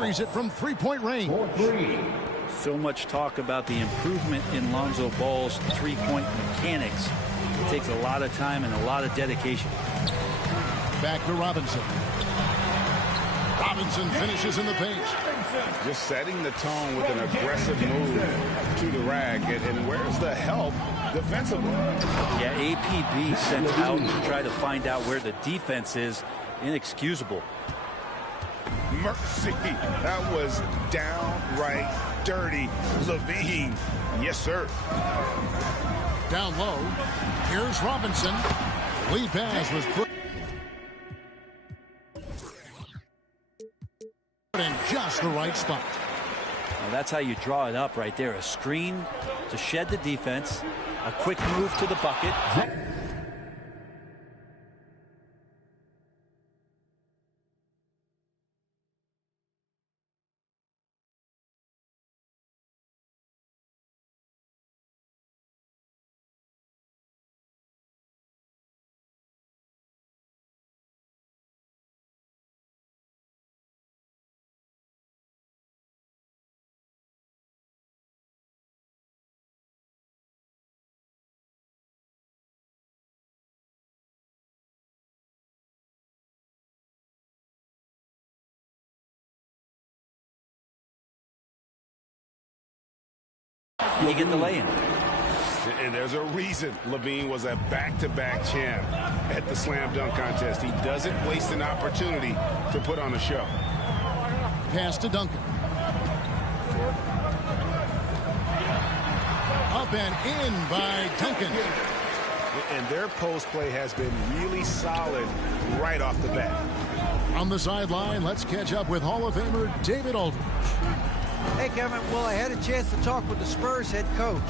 It from three-point range. So much talk about the improvement in Lonzo Ball's three-point mechanics. It takes a lot of time and a lot of dedication. Back to Robinson. Robinson finishes in the paint. Just setting the tone with an aggressive move to the rag. And where's the help defensively? Yeah, APB sent out to try to find out where the defense is. Inexcusable. Mercy, that was downright dirty. Levine, yes, sir. Down low, here's Robinson. Lead pass was put in just the right spot. Now that's how you draw it up right there. A screen to shed the defense, a quick move to the bucket. You get the lay-in. And there's a reason Levine was a back-to-back champ at the slam dunk contest. He doesn't waste an opportunity to put on a show. Pass to Duncan. Up and in by Duncan. And their post play has been really solid right off the bat. On the sideline, let's catch up with Hall of Famer David Aldridge. Hey, Kevin. Well, I had a chance to talk with the Spurs head coach.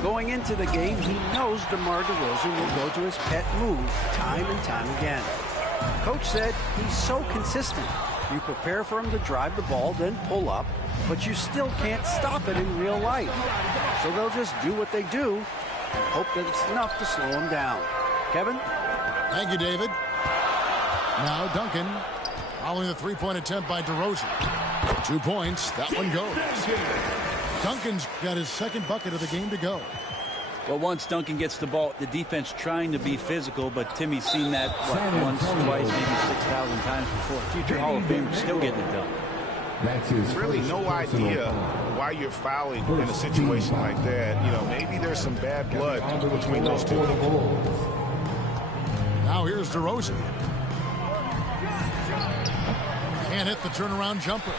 Going into the game, he knows DeMar DeRozan will go to his pet move time and time again. Coach said he's so consistent. You prepare for him to drive the ball, then pull up, but you still can't stop it in real life. So they'll just do what they do and hope that it's enough to slow him down. Kevin? Thank you, David. Now Duncan, following the three-point attempt by DeRozan. 2 points. That one goes. Duncan's got his second bucket of the game to go. Well, once Duncan gets the ball, the defense trying to be physical, but Timmy's seen that once, twice, maybe 6,000 times before. Future Hall of Famer still getting it done. That's really no idea why you're fouling in a situation like that. You know, maybe there's some bad blood between those two. Now here's DeRozan. Can't hit the turnaround jumper.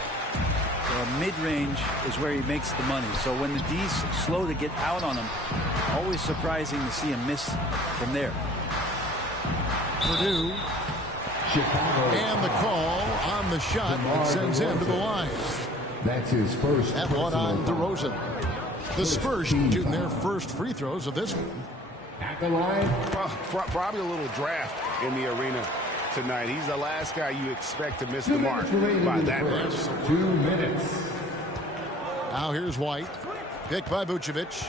Mid-range is where he makes the money. So when the D's slow to get out on him, always surprising to see him miss from there. Purdue. And the call on the shot that sends him to the line. That's his first. That one on DeRozan. The Spurs shooting their first free throws of this one. At the line. Probably a little draft in the arena tonight. He's the last guy you expect to miss the mark by that much. 2 minutes. Now here's White. Picked by Vucevic.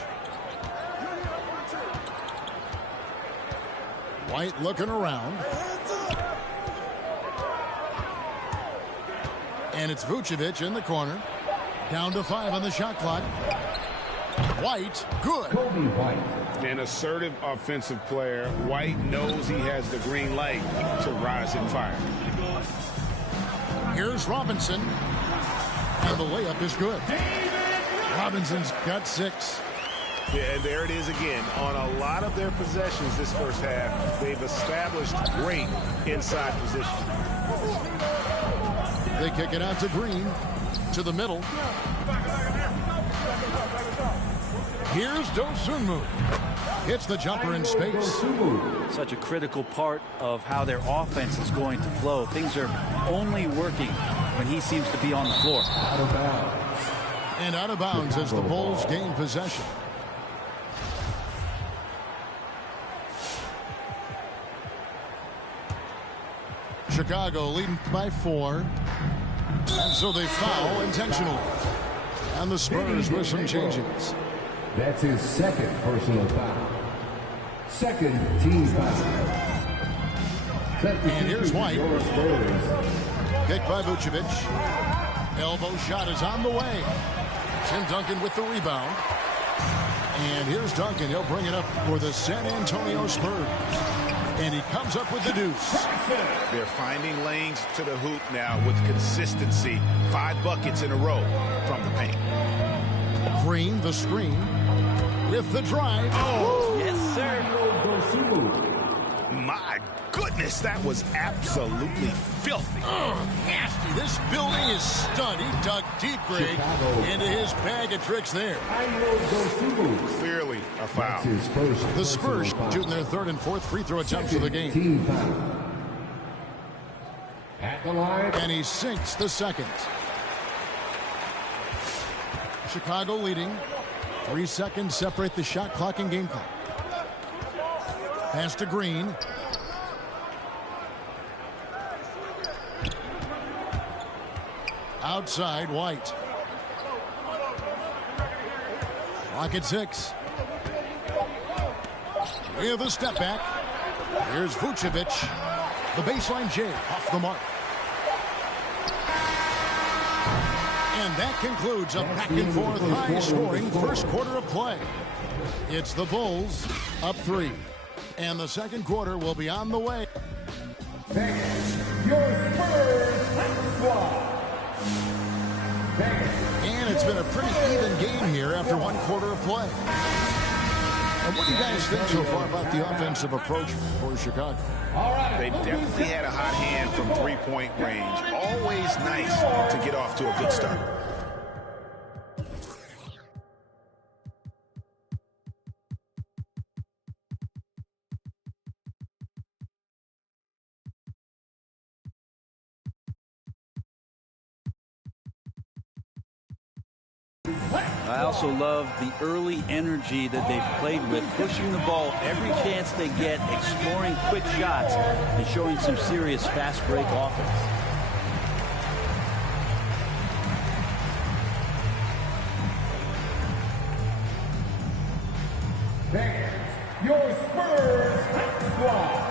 White looking around. And it's Vucevic in the corner. Down to 5 on the shot clock. White, good. An assertive offensive player. White knows he has the green light to rise and fire. Here's Robinson. And the layup is good. Robinson's got 6. Yeah, and there it is again. On a lot of their possessions this first half, they've established great inside position. They kick it out to Green. To the middle. Here's Dosunmu. Hits the jumper in space. Such a critical part of how their offense is going to flow. Things are only working when he seems to be on the floor. Out of bounds. And out of bounds as the Bulls gain possession. Chicago leading by 4. And so they foul intentionally. And the Spurs with some changes. That's his second personal foul. Second team foul. And here's White. Picked by Vucevic. Elbow shot is on the way. Tim Duncan with the rebound. And here's Duncan. He'll bring it up for the San Antonio Spurs. And he comes up with the deuce. They're finding lanes to the hoop now with consistency. 5 buckets in a row from the paint. Green, the screen, with the drive. Oh, yes, sir. My goodness, that was absolutely filthy. Nasty. This building is stunned. He dug deep, Greg, into his bag of tricks there. Clearly a foul. The Spurs shooting their 3rd and 4th free throw attempts of the game. At the line. And he sinks the second. Chicago leading. 3 seconds separate the shot clock and game clock. Pass to Green. Outside, White. Clock at 6. With a step back. Here's Vucevic. The baseline J off the mark. And that concludes a back-and-forth high-scoring first quarter of play. It's the Bulls up 3. And the second quarter will be on the way. Your Spurs squad. And it's been a pretty even game here after 1 quarter of play. And what do you guys think so far about the offensive approach for Chicago? They definitely had a hot hand from 3-point range. Always nice to get off to a good start. I also love the early energy that they've played with, pushing the ball every chance they get, exploring quick shots, and showing some serious fast break offense. There's your Spurs squad.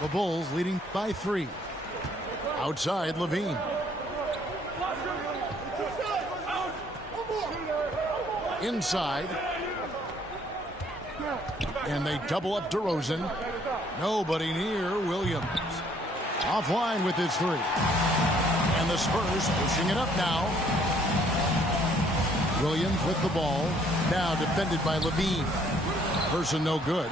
The Bulls leading by 3. Outside, Levine. Inside. And they double up DeRozan. Nobody near Williams. Offline with his 3. And the Spurs pushing it up now. Williams with the ball. Now defended by Levine. Person no good.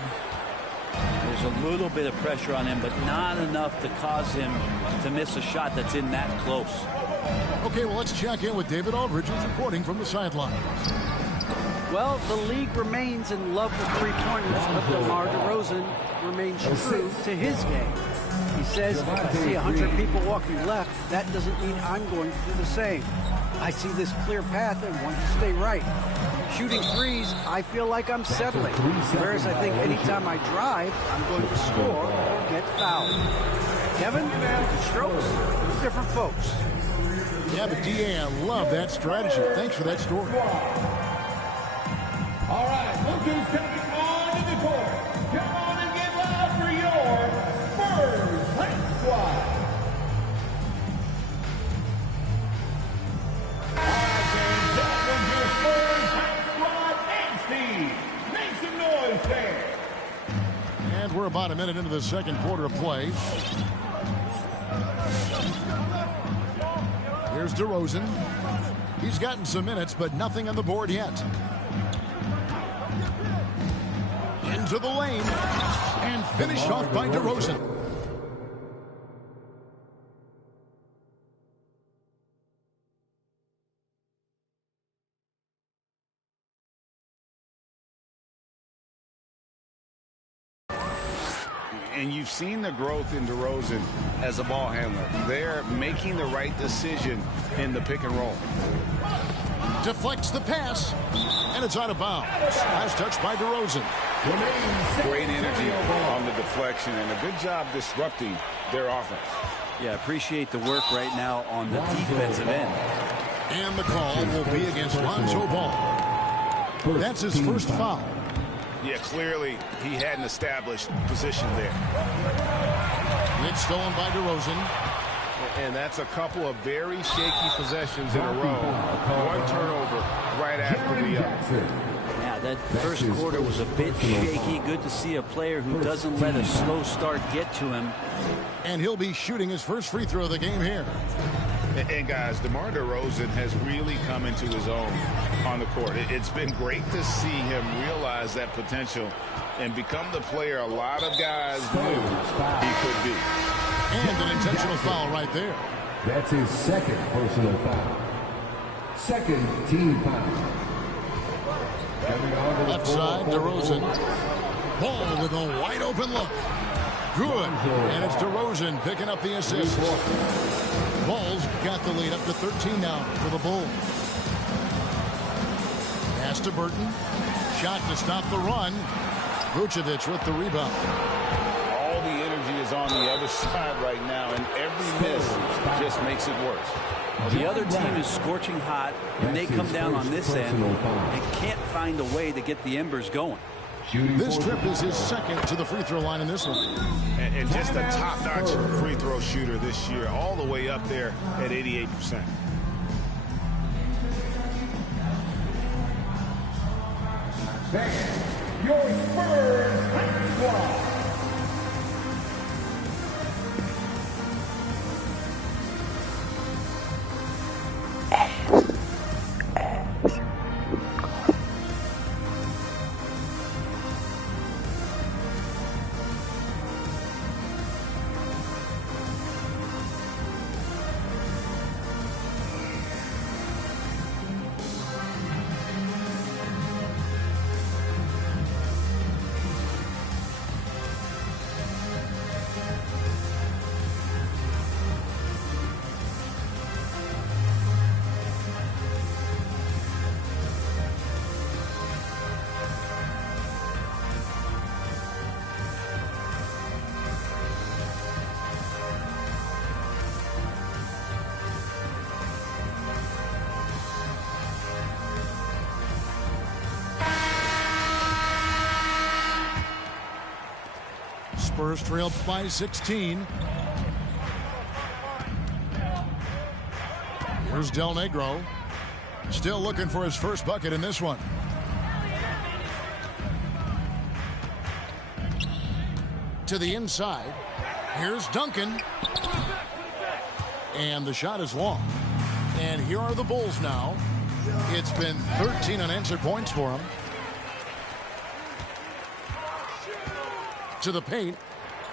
There's a little bit of pressure on him, but not enough to cause him to miss a shot that's in that close. Okay, well, let's check in with David Aldridge, who's reporting from the sidelines. Well, the league remains in love with three-pointers, but DeMar DeRozan remains true to his game. He says, if I see 100 people walking left, that doesn't mean I'm going to do the same. I see this clear path and want to stay right. Shooting threes, I feel like I'm settling. Whereas I think anytime I drive, I'm going to score or get fouled. Kevin, strokes, different folks. Yeah, but DA, I love that strategy. Thanks for that story. All right, look who's coming on to the court. Come on and get loud for your Spurs squad. And we're about a minute into the second quarter of play. Here's DeRozan. He's gotten some minutes, but nothing on the board yet. Into the lane. And finished off by DeRozan. And you've seen the growth in DeRozan as a ball handler. They're making the right decision in the pick and roll. Deflects the pass, and it's out of bounds. Last touch by DeRozan. Great energy on the deflection, and a good job disrupting their offense. Yeah, appreciate the work right now on the defensive end. And the call will be against Lonzo Ball. That's his first foul. Yeah, clearly he hadn't established position there. It's stolen by DeRozan. And that's a couple of very shaky possessions in a row. One turnover right after the other. Yeah, that first quarter was a bit shaky. Good to see a player who doesn't let a slow start get to him. And he'll be shooting his first free throw of the game here. And guys, DeMar DeRozan has really come into his own on the court. It's been great to see him realize that potential and become the player a lot of guys knew he could be. And an intentional foul right there. That's his second personal foul. Second team foul. Left side, DeRozan. Ball with a wide open look. Good. And it's DeRozan picking up the assist. Bulls got the lead up to 13 now for the Bulls. Pass to Burton. Shot to stop the run. Vucevic with the rebound. All the energy is on the other side right now, and every miss just makes it worse. The other team is scorching hot, and they come down on this end and can't find a way to get the embers going. This trip is his second to the free throw line in this one. And just a top-notch free throw shooter this year, all the way up there at 88%. Your Spurs High Squad. Spurs trail by 16. Here's Del Negro. Still looking for his first bucket in this one. To the inside. Here's Duncan. And the shot is long. And here are the Bulls now. It's been 13 unanswered points for them. To the paint.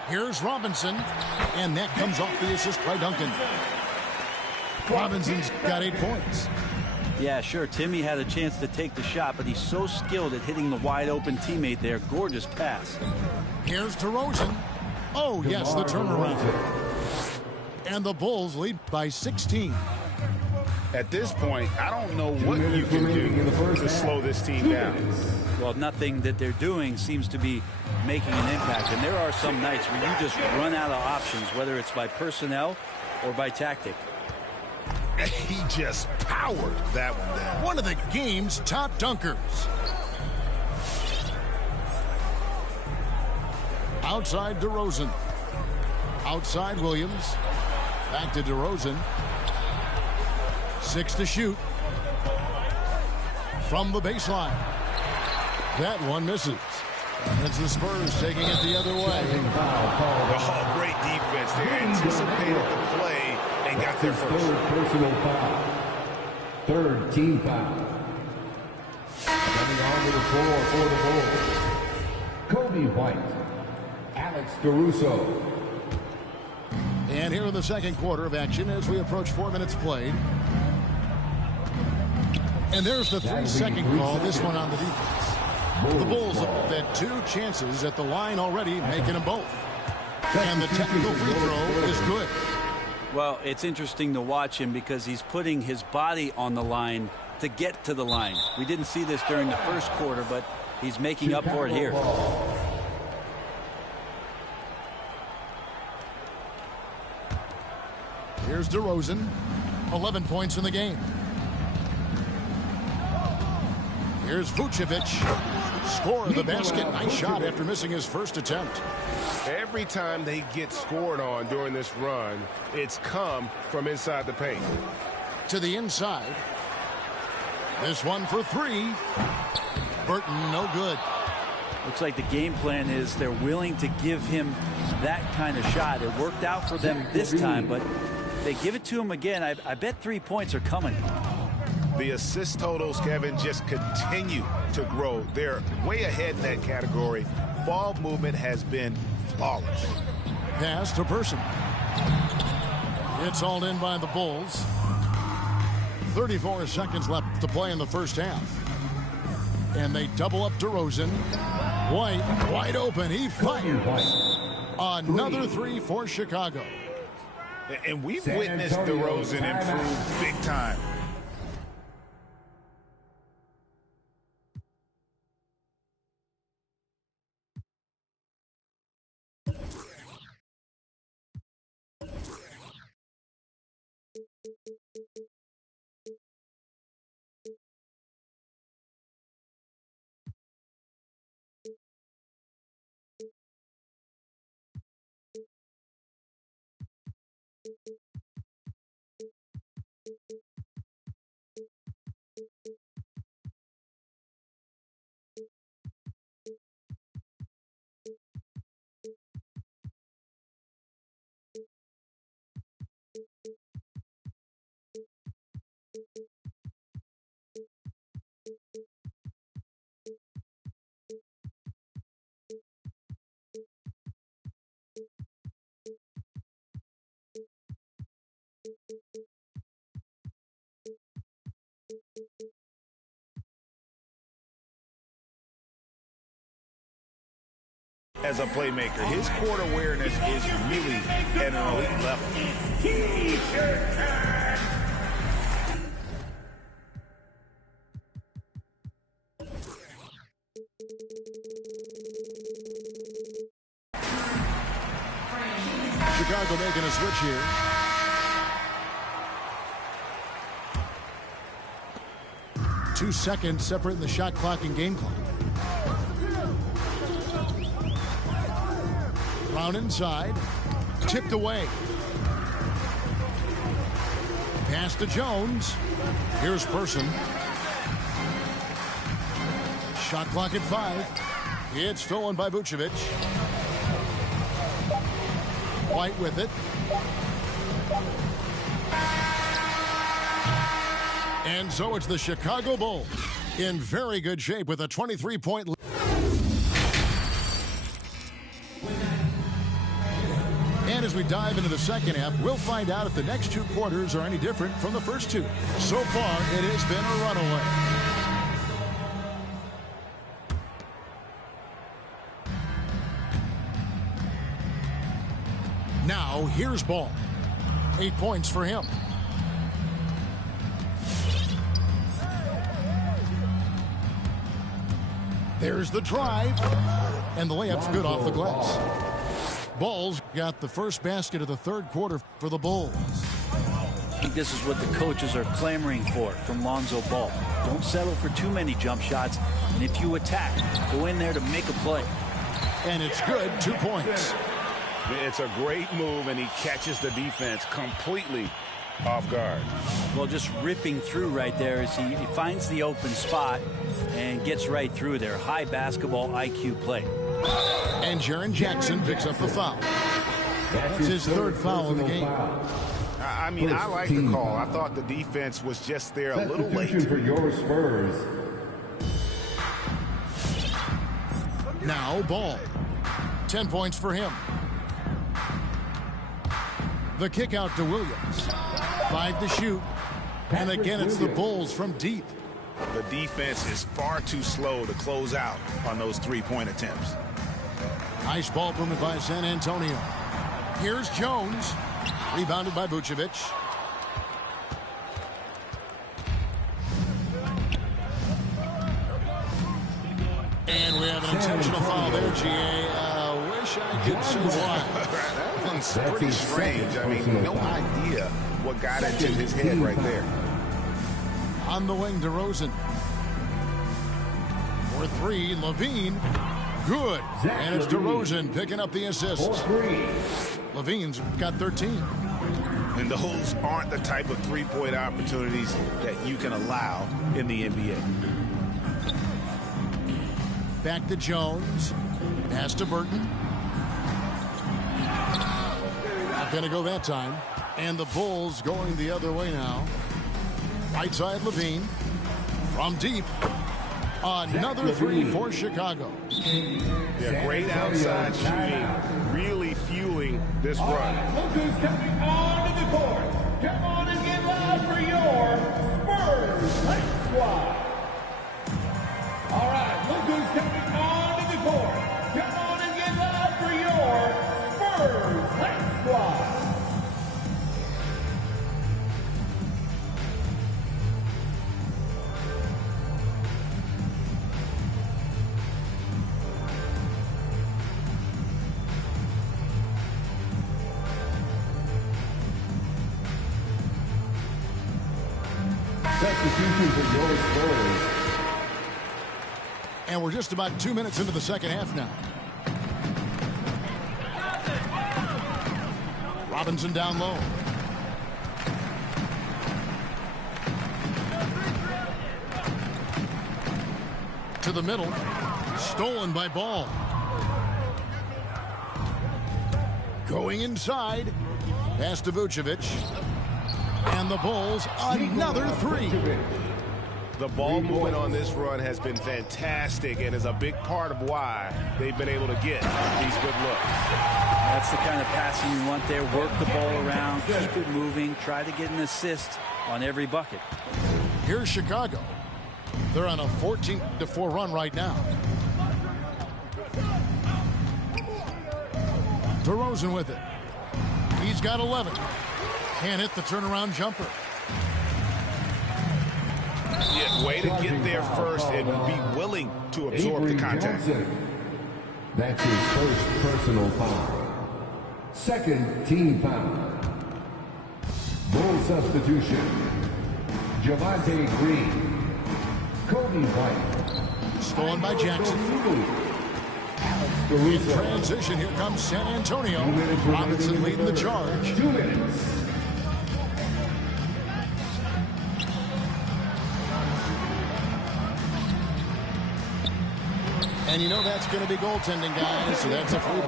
Here's Robinson. And that comes off the assist by Duncan. Robinson's got 8 points. Yeah, sure. Timmy had a chance to take the shot, but he's so skilled at hitting the wide open teammate there. Gorgeous pass. Here's DeRozan. Oh, yes, the turnaround. And the Bulls lead by 16. At this point, I don't know what you can do to slow this team down. Well, nothing that they're doing seems to be making an impact. And there are some nights where you just run out of options, whether it's by personnel or by tactic. He just powered that one down. One of the game's top dunkers. Outside DeRozan. Outside Williams. Back to DeRozan. 6 to shoot. From the baseline. That one misses. It's the Spurs taking it the other way. Oh, great defense. They anticipated the play and got their first. Personal foul. Third team foul. Coming onto the floor for the Bulls. Kobe White. Alex Caruso. And here in the second quarter of action as we approach 4 minutes played. And there's the 3-second call, this one on the defense. The Bulls have had 2 chances at the line already, making them both. And the technical free throw is good. Well, it's interesting to watch him because he's putting his body on the line to get to the line. We didn't see this during the first quarter, but he's making up for it here. Here's DeRozan. 11 points in the game. Here's Vucevic. Score of the basket. Nice shot after missing his first attempt. Every time they get scored on during this run, it's come from inside the paint. To the inside. This one for three. Burton, no good. Looks like the game plan is they're willing to give him that kind of shot. It worked out for them this time, but they give it to him again. I bet 3 points are coming. The assist totals, Kevin, just continue to grow. They're way ahead in that category. Ball movement has been flawless. Pass to Person. It's hauled in by the Bulls. 34 seconds left to play in the first half. And they double up DeRozan. White wide open. He fires. Another three for Chicago. And we've witnessed DeRozan improve big time. As a playmaker, his court awareness is really at an elite level. Chicago making a switch here. Two seconds separating the shot clock and game clock. Brown inside. Tipped away. Pass to Jones. Here's Person. Shot clock at 5. It's stolen by Vucevic. White with it. And so it's the Chicago Bulls in very good shape with a 23-point lead. And as we dive into the second half, we'll find out if the next two quarters are any different from the first two. So far, it has been a runaway. Now, here's Ball. 8 points for him. There's the drive. And the layup's good off the glass. Bulls got the first basket of the third quarter for the Bulls. I think this is what the coaches are clamoring for from Lonzo Ball. Don't settle for too many jump shots. And if you attack, go in there to make a play. And it's good. 2 points. It's a great move, and he catches the defense completely off guard. Well, just ripping through right there as he finds the open spot and gets right through there. High basketball IQ play. And Jaren Jackson picks up the foul. That's his third foul of the game. I mean, I like the call. I thought the defense was just there a little late. For your Spurs. Now Ball. 10 points for him. The kick out to Williams. 5 to shoot. And again, it's the Bulls from deep. The defense is far too slow to close out on those three-point attempts. Nice ball movement by San Antonio. Here's Jones. Rebounded by Vucevic. And we have an intentional foul there, GA. Wish I could see why. It's pretty strange. I mean, no idea what got into his head right there. On the wing, DeRozan. For three, Levine. Good. And it's DeRozan picking up the assists. Levine's got 13. And those aren't the type of three-point opportunities that you can allow in the NBA. Back to Jones. Pass to Burton. Not going to go that time. And the Bulls going the other way now. Right side, Levine. From deep. Another three for Chicago. Yeah, great outside shooting, really fueling this run. Look who's coming onto the court. Come on and get loud for your Spurs Hype Squad. All right, look who's coming onto the court. Come on and get loud for your Spurs Hype Squad. Substitutions of your Spurs. And we're just about 2 minutes into the second half now. Robinson down low. To the middle. Stolen by Ball. Going inside. Pass to Vucevic. And the Bulls, another three. The ball movement on this run has been fantastic and is a big part of why they've been able to get these good looks. That's the kind of passing you want there. Work the ball around, keep it moving, try to get an assist on every bucket. Here's Chicago. They're on a 14-4 run right now. DeRozan with it. He's got 11. Can't hit the turnaround jumper. Yeah, way to get there first and be willing to absorb the contact. That's his first personal foul. Second team foul. Bull substitution. Javante Green. Cody White. Stolen by Jackson. In transition, here comes San Antonio. Robinson leading the charge. 2 minutes. And you know that's going to be goaltending, guys, so that's a free.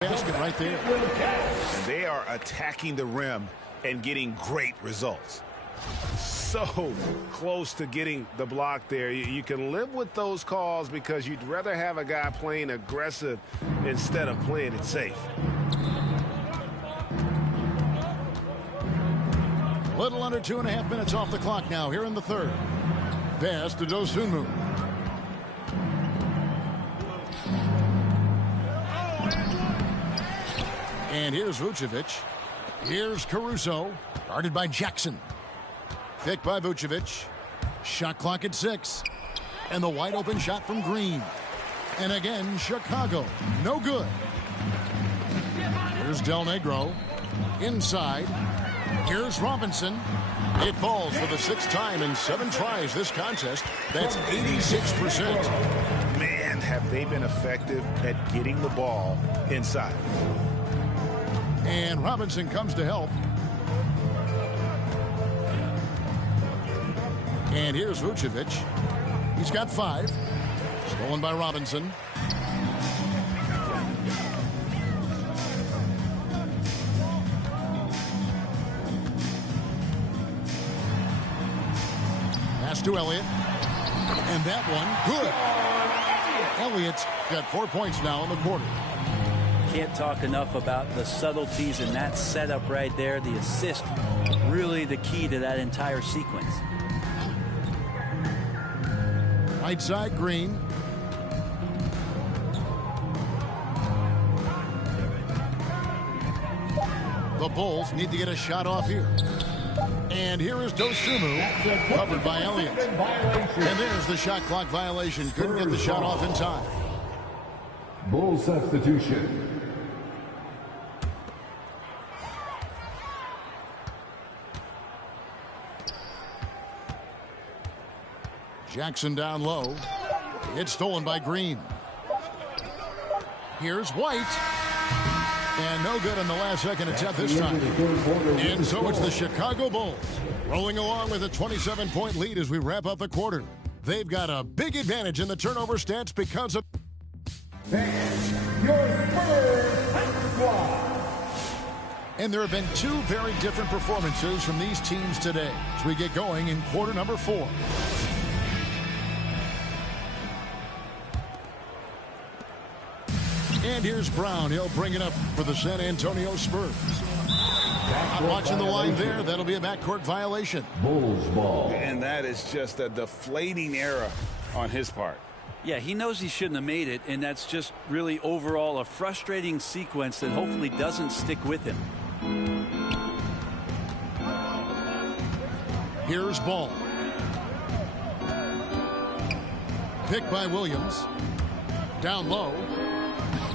Basket right there. And they are attacking the rim and getting great results. So close to getting the block there. You can live with those calls because you'd rather have a guy playing aggressive instead of playing it safe. A little under 2.5 minutes off the clock now here in the third. Pass to Dosunmu. And here's Vucevic. Here's Caruso. Guarded by Jackson. Picked by Vucevic. Shot clock at 6. And the wide open shot from Green. And again, Chicago. No good. Here's Del Negro. Inside. Here's Robinson. It falls for the 6th time in 7 tries this contest. That's 86%. Man, have they been effective at getting the ball inside. And Robinson comes to help. And here's Vucevic. He's got 5. Stolen by Robinson. Pass to Elliott. And that one, good. Elliott's got 4 points now in the quarter. Can't talk enough about the subtleties in that setup right there. The assist, really the key to that entire sequence. Right side, Green. The Bulls need to get a shot off here. And here is Dosunmu, covered by Elliott. And there's the shot clock violation. Couldn't get the shot off in time. Bull substitution. Jackson down low. It's stolen by Green. Here's White. And no good in the last second attempt this time. And so it's the Chicago Bulls rolling along with a 27-point lead as we wrap up the quarter. They've got a big advantage in the turnover stats because of... Your Spurs Hype Squad. And there have been two very different performances from these teams today as we get going in quarter number 4. And here's Brown. He'll bring it up for the San Antonio Spurs. Not watching the line there. That'll be a backcourt violation. Bulls ball. And that is just a deflating error on his part. Yeah, he knows he shouldn't have made it, and that's just really overall a frustrating sequence that hopefully doesn't stick with him. Here's Ball. Picked by Williams. Down low.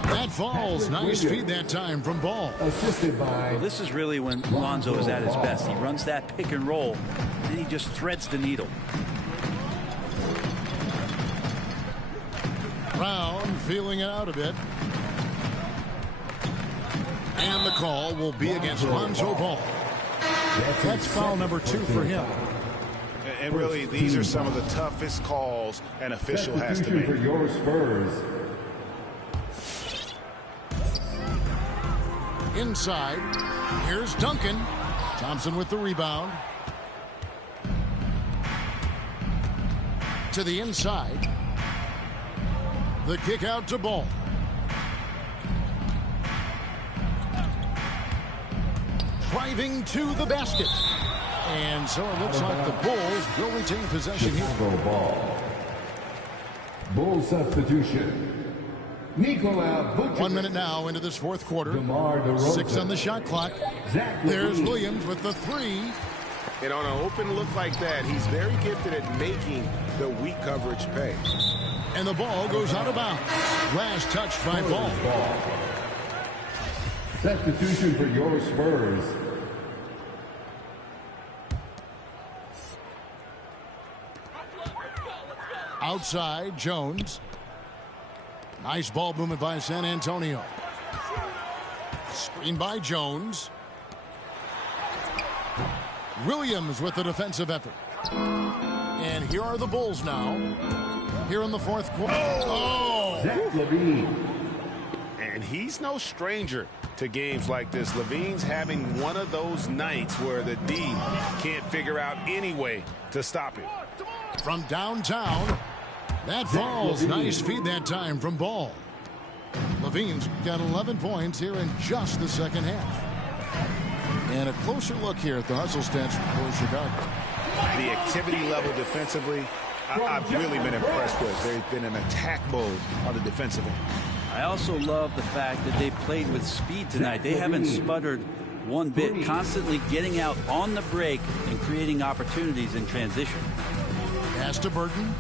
That falls. Nice feed that time from Ball. Assisted by... Well, this is really when Lonzo is at his best. He runs that pick and roll, and he just threads the needle. Brown feeling it out a bit. And the call will be against Lonzo Ball. That's foul number 2 for him. And really, these are some of the toughest calls an official has to make. For your Spurs. Inside, here's Duncan. Thompson with the rebound. To the inside. The kick out to Ball. Driving to the basket. And so it looks like the Bulls will retain possession here. Ball. Bull substitution. 1 minute now into this fourth quarter. 6 on the shot clock. There's Williams with the 3. And on an open look like that, he's very gifted at making the weak coverage pay. And the ball goes out of bounds. Last touch by Ball. Substitution for your Spurs. Outside, Jones. Nice ball movement by San Antonio. Screen by Jones. Williams with the defensive effort. And here are the Bulls now. Here in the fourth quarter. Oh! Zach LaVine. And he's no stranger to games like this. LaVine's having one of those nights where the D can't figure out any way to stop him. From downtown. That falls. Nice feed that time from Ball. LaVine's got 11 points here in just the second half. And a closer look here at the hustle stats for Chicago. The activity level defensively, I've really been impressed with. They've been in attack mode on the defensive end. I also love the fact that they played with speed tonight. They haven't sputtered one bit, constantly getting out on the break and creating opportunities in transition. Pass to Burton.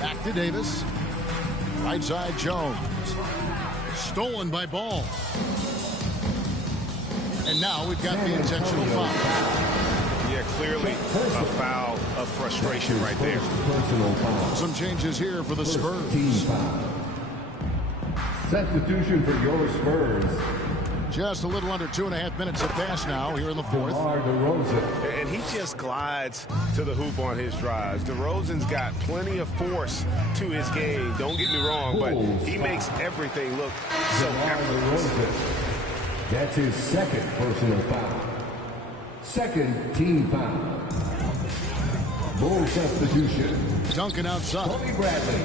Back to Davis. Right side, Jones. Stolen by Ball. And now we've got the intentional foul. Yeah, clearly a foul of frustration right there. Some changes here for the Spurs. Substitution for your Spurs. Just a little under 2.5 minutes have passed now here in the fourth. And he just glides to the hoop on his drives. DeRozan's got plenty of force to his game. Don't get me wrong, but he makes everything look so effortless. That's his second personal foul. Second team foul. Bull substitution. Duncan outside. Tony Bradley.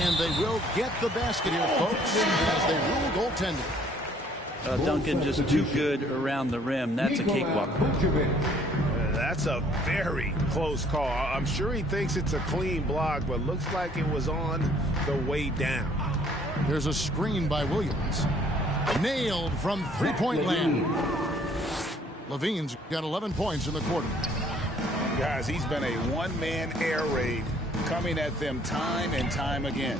And they will get the basket here, folks, as they rule goaltending. Duncan just too good around the rim. That's a cakewalk. That's a very close call. I'm sure he thinks it's a clean block, but looks like it was on the way down. There's a screen by Williams. Nailed from three-point land. Levine's got 11 points in the quarter. Guys, he's been a one-man air raid coming at them time and time again.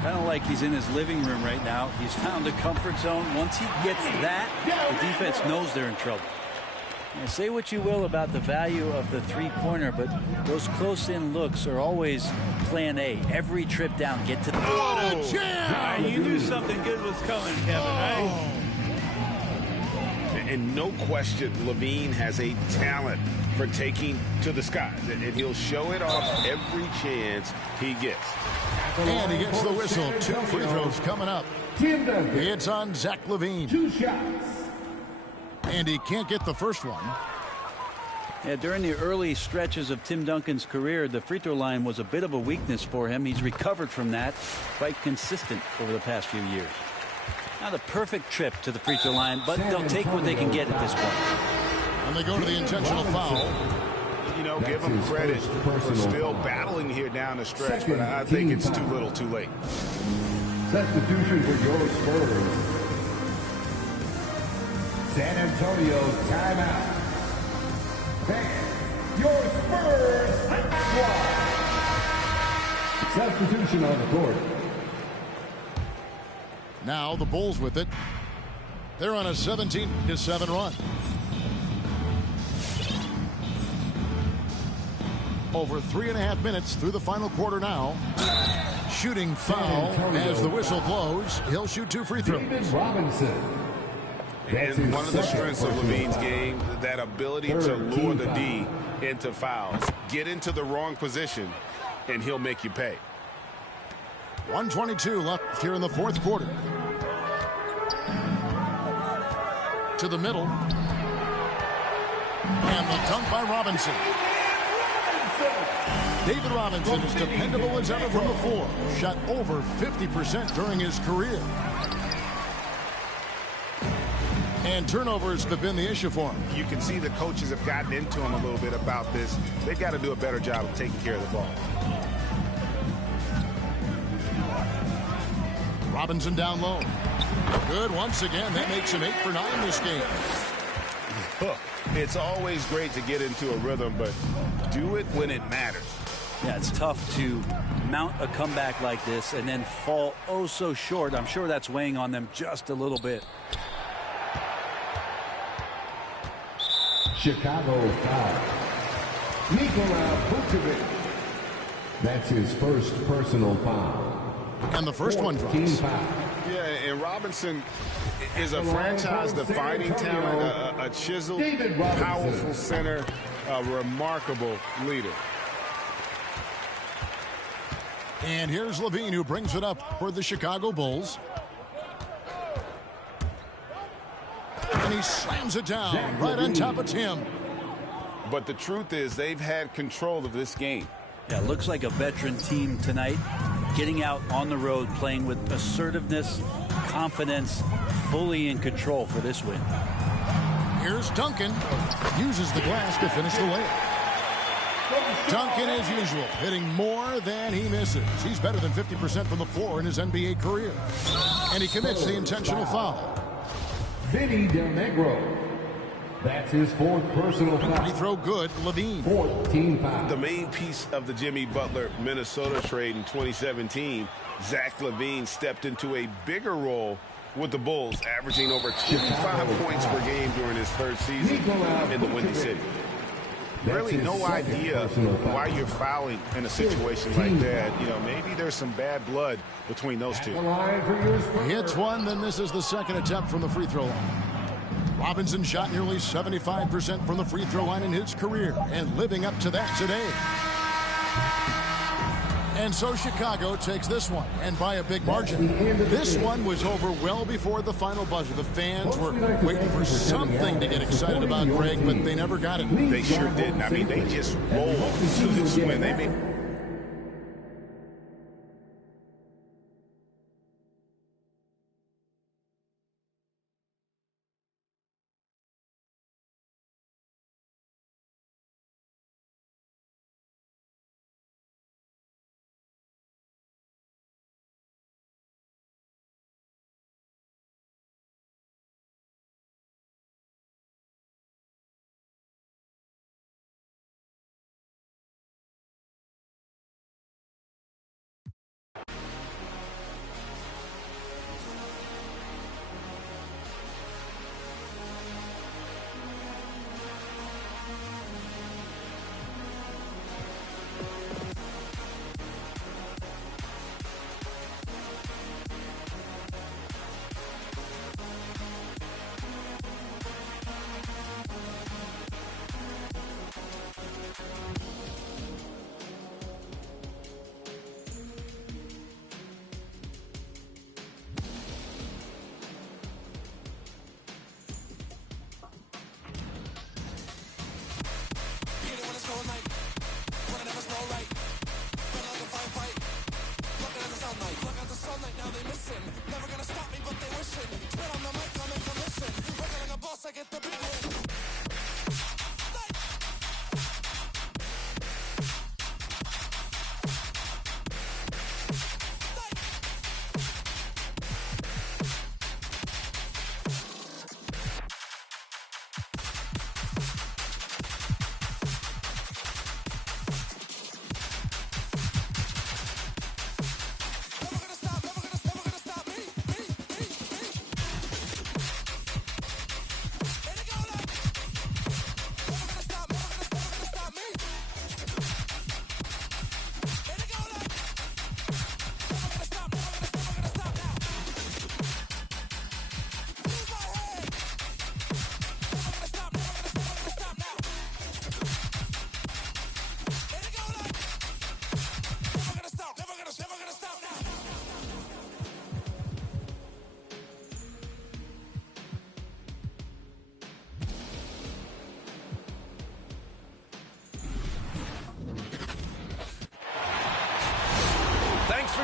Kind of like he's in his living room right now. He's found a comfort zone. Once he gets that, the defense knows they're in trouble. Now, say what you will about the value of the three-pointer, but those close-in looks are always plan A. Every trip down, get to the... What a jam! You knew something good was coming, Kevin, right? And no question, Levine has a talent for taking to the skies, and he'll show it off every chance he gets. And he gets the whistle. 2 free throws coming up. It's on Zach Levine. 2 shots. And he can't get the first one. Yeah, during the early stretches of Tim Duncan's career, the free throw line was a bit of a weakness for him. He's recovered from that, quite consistent over the past few years. Not a perfect trip to the free throw line, but they'll take what they can get at this point. And they go to the intentional foul. You know, give him credit for still battling here down the stretch, but I think it's too little too late. Substitution for your Spurs. San Antonio timeout. Your Spurs squad. Substitution on the court. Now the Bulls with it. They're on a 17-7 run. Over 3.5 minutes through the final quarter now. Shooting foul as the whistle blows. He'll shoot 2 free throws. Robinson. And one of the strengths of Levine's game, that ability to lure the D into fouls. Get into the wrong position, and he'll make you pay. 1:22 left here in the fourth quarter. To the middle. And the dunk by Robinson. David Robinson is dependable as ever from the floor. Shot over 50% during his career. And turnovers have been the issue for him. You can see the coaches have gotten into him a little bit about this. They've got to do a better job of taking care of the ball. Robinson down low. Good once again. That makes him 8 for 9 this game. Look, it's always great to get into a rhythm, but do it when it matters. Yeah, it's tough to mount a comeback like this and then fall oh so short. I'm sure that's weighing on them just a little bit. Chicago foul. Nikola Vucevic. That's his first personal foul. And the first one drops. Yeah, and Robinson is a franchise-defining talent, a chiseled, powerful center, a remarkable leader. And here's Levine, who brings it up for the Chicago Bulls. And he slams it down right on top of Tim. But the truth is, they've had control of this game. Yeah, looks like a veteran team tonight. Getting out on the road, playing with assertiveness, confidence, fully in control for this win. Here's Duncan. Uses the glass to finish the layup. Duncan, as usual, hitting more than he misses. He's better than 50% from the floor in his NBA career. And he commits the intentional foul. Vinny Del Negro. That's his 4th personal foul. Free throw good, Levine. 14 fouls. The main piece of the Jimmy Butler Minnesota trade in 2017, Zach Levine stepped into a bigger role with the Bulls, averaging over 25 points per game during his 3rd season in the Windy City. Really no idea why you're fouling in a situation like that. You know, maybe there's some bad blood between those two. He hits one, then misses the second attempt from the free throw line. Robinson shot nearly 75% from the free throw line in his career, and living up to that today. And so Chicago takes this one, and by a big margin. This one was over well before the final buzzer. The fans were waiting for something to get excited about, Greg, but they never got it. They sure didn't. I mean, they just rolled to this win. They made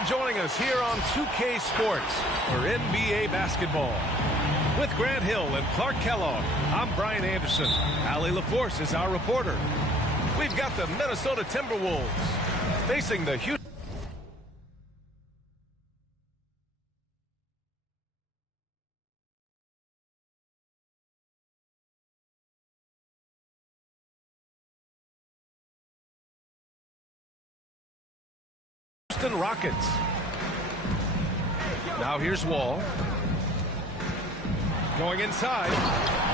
joining us here on 2K Sports for NBA basketball. With Grant Hill and Clark Kellogg, I'm Brian Anderson. Allie LaForce is our reporter. We've got the Minnesota Timberwolves facing the Houston Rockets. Now here's Wall. Going inside.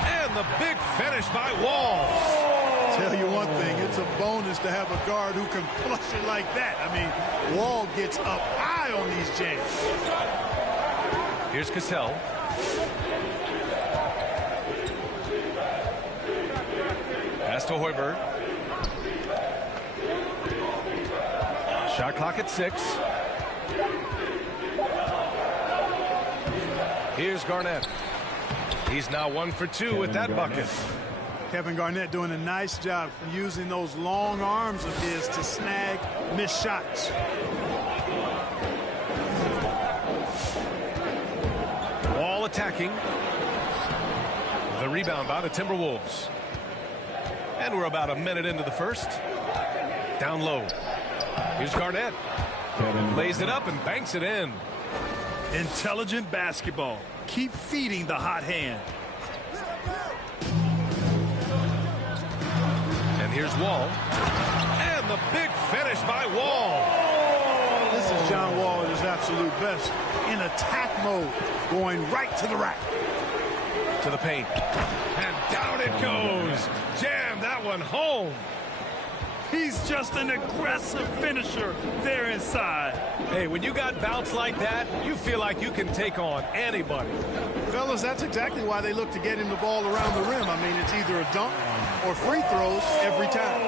And the big finish by Wall. Tell you one thing, it's a bonus to have a guard who can flush it like that. I mean, Wall gets up high on these jams. Here's Cassell. Pass to Hoiberg. Shot clock at 6. Here's Garnett. He's now 1 for 2 with that bucket. Kevin Garnett doing a nice job using those long arms of his to snag missed shots. Wall attacking. The rebound by the Timberwolves. And we're about a minute into the first. Down low. Here's Garnett. Lays it up and banks it in. Intelligent basketball. Keep feeding the hot hand. And here's Wall. And the big finish by Wall. This is John Wall at his absolute best. In attack mode. Going right to the rack. To the paint. And down it goes. Jam that one home. He's just an aggressive finisher there inside. Hey, when you got bounce like that, you feel like you can take on anybody. Fellas, that's exactly why they look to get him the ball around the rim. I mean, it's either a dunk or free throws every time.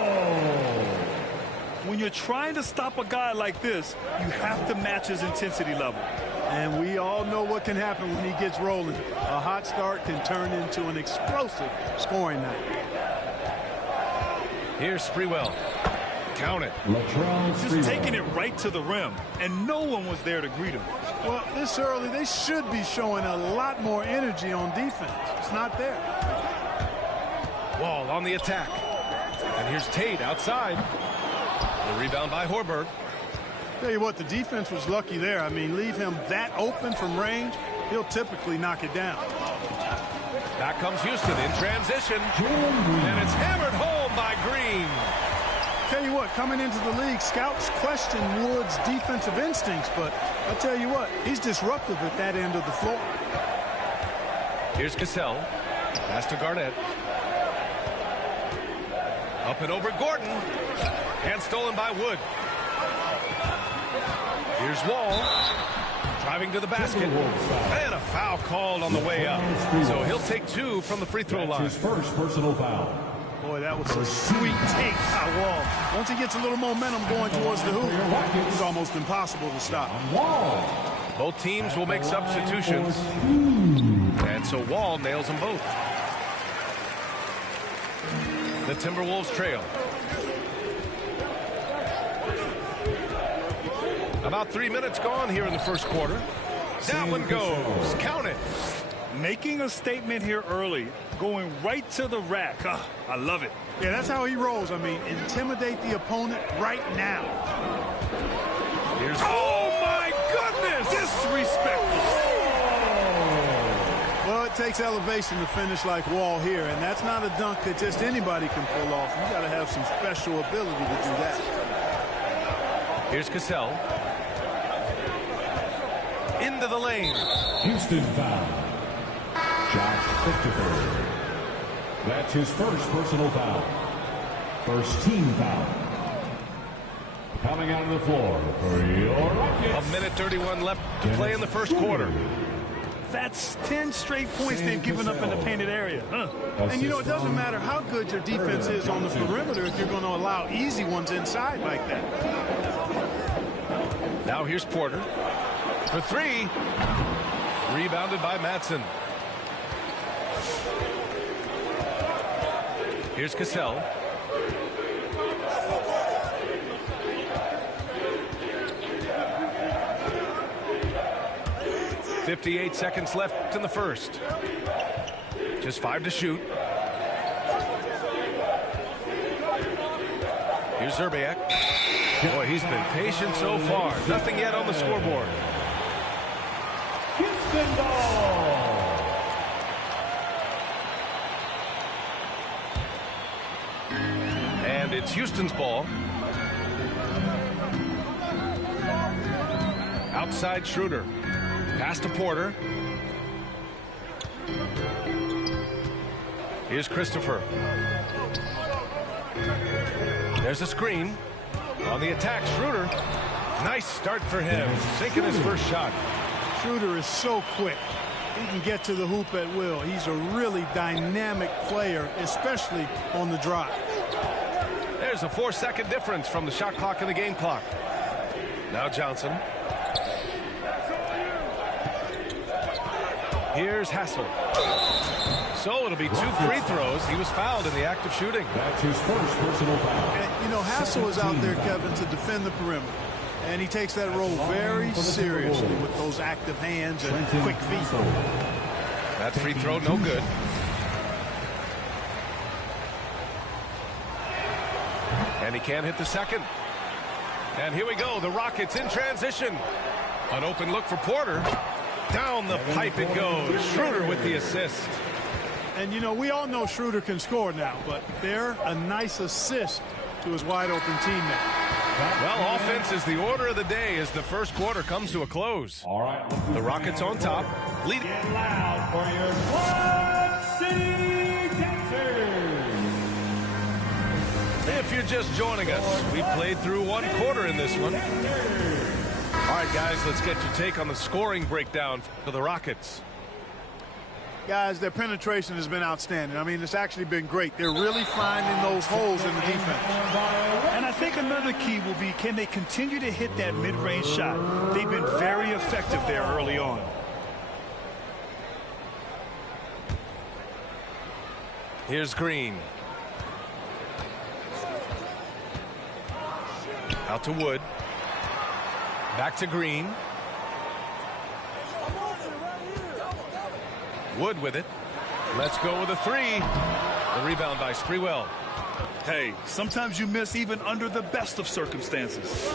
When you're trying to stop a guy like this, you have to match his intensity level. And we all know what can happen when he gets rolling. A hot start can turn into an explosive scoring night. Here's Sprewell. Count it. Just taking it right to the rim, and no one was there to greet him. Well, this early, they should be showing a lot more energy on defense. It's not there. Wall on the attack. And here's Tate outside. The rebound by Hoiberg. Tell you what, the defense was lucky there. I mean, leave him that open from range, he'll typically knock it down. Back comes Houston in transition. And it's hammered home by Green. Tell you what, coming into the league, scouts question Wood's defensive instincts, but I'll tell you what, he's disruptive at that end of the floor. Here's Cassell. Pass to Garnett. Up and over Gordon. And stolen by Wood. Here's Wall. Driving to the basket. And a foul called on the way up. So he'll take 2 from the free throw line. His first personal foul. Boy, that was a sweet take by Wall. Once he gets a little momentum going towards the hoop, it's almost impossible to stop. Both teams will make substitutions. And so Wall nails them both. The Timberwolves trail. About 3 minutes gone here in the first quarter. That one goes. Count it. Making a statement here early, going right to the rack. I love it. Yeah, that's how he rolls. I mean, intimidate the opponent right now. Here's oh, my goodness! Disrespectful. Well, it takes elevation to finish like Wall here, and that's not a dunk that just anybody can pull off. You got to have some special ability to do that. Here's Cassell. Into the lane. Houston foul. Josh Christopher. That's his first personal foul. First team foul. Coming out of the floor for your Rockets. 1:31 left to play in the first quarter. That's 10 straight points they've given up in the painted area. And you know, it doesn't matter how good your defense is on the perimeter if you're going to allow easy ones inside like that. Now here's Porter. For 3. Rebounded by Madsen. Here's Cassell. 58 seconds left in the first. Just 5 to shoot. Here's Zerbiak. Boy, he's been patient so far. Nothing yet on the scoreboard. Houston ball. And it's Houston's ball. Outside Schroeder. Pass to Porter. Here's Christopher. There's a screen. On the attack, Schroeder. Nice start for him. Sinking his first shot. Schroeder is so quick. He can get to the hoop at will. He's a really dynamic player, especially on the drive. There's a 4-second difference from the shot clock and the game clock. Now Johnson. Here's Hassel. So it'll be 2 free throws. He was fouled in the act of shooting. That's his first personal foul. And, you know, Hassel is out there, Kevin, to defend the perimeter. And he takes that role very seriously with those active hands and quick feet. That free throw, no good. And he can't hit the second. And here we go. The Rockets in transition. An open look for Porter. Down the pipe it goes. Schroeder with the assist. And, you know, we all know Schroeder can score now, but they're a nice assist to his wide-open teammate. Well, offense is the order of the day as the first quarter comes to a close. All right. The Rockets on top. Lead. Get loud for your Quad City Dancers. If you're just joining us, we played through 1 quarter in this one. All right, guys, let's get your take on the scoring breakdown for the Rockets. Guys, their penetration has been outstanding. I mean, it's actually been great. They're really finding those holes in the defense. And I think another key will be, can they continue to hit that mid-range shot? They've been very effective there early on. Here's Green. Out to Wood. Back to Green. Wood with it. Let's go with a 3. The rebound by Sprewell. Hey, sometimes you miss even under the best of circumstances.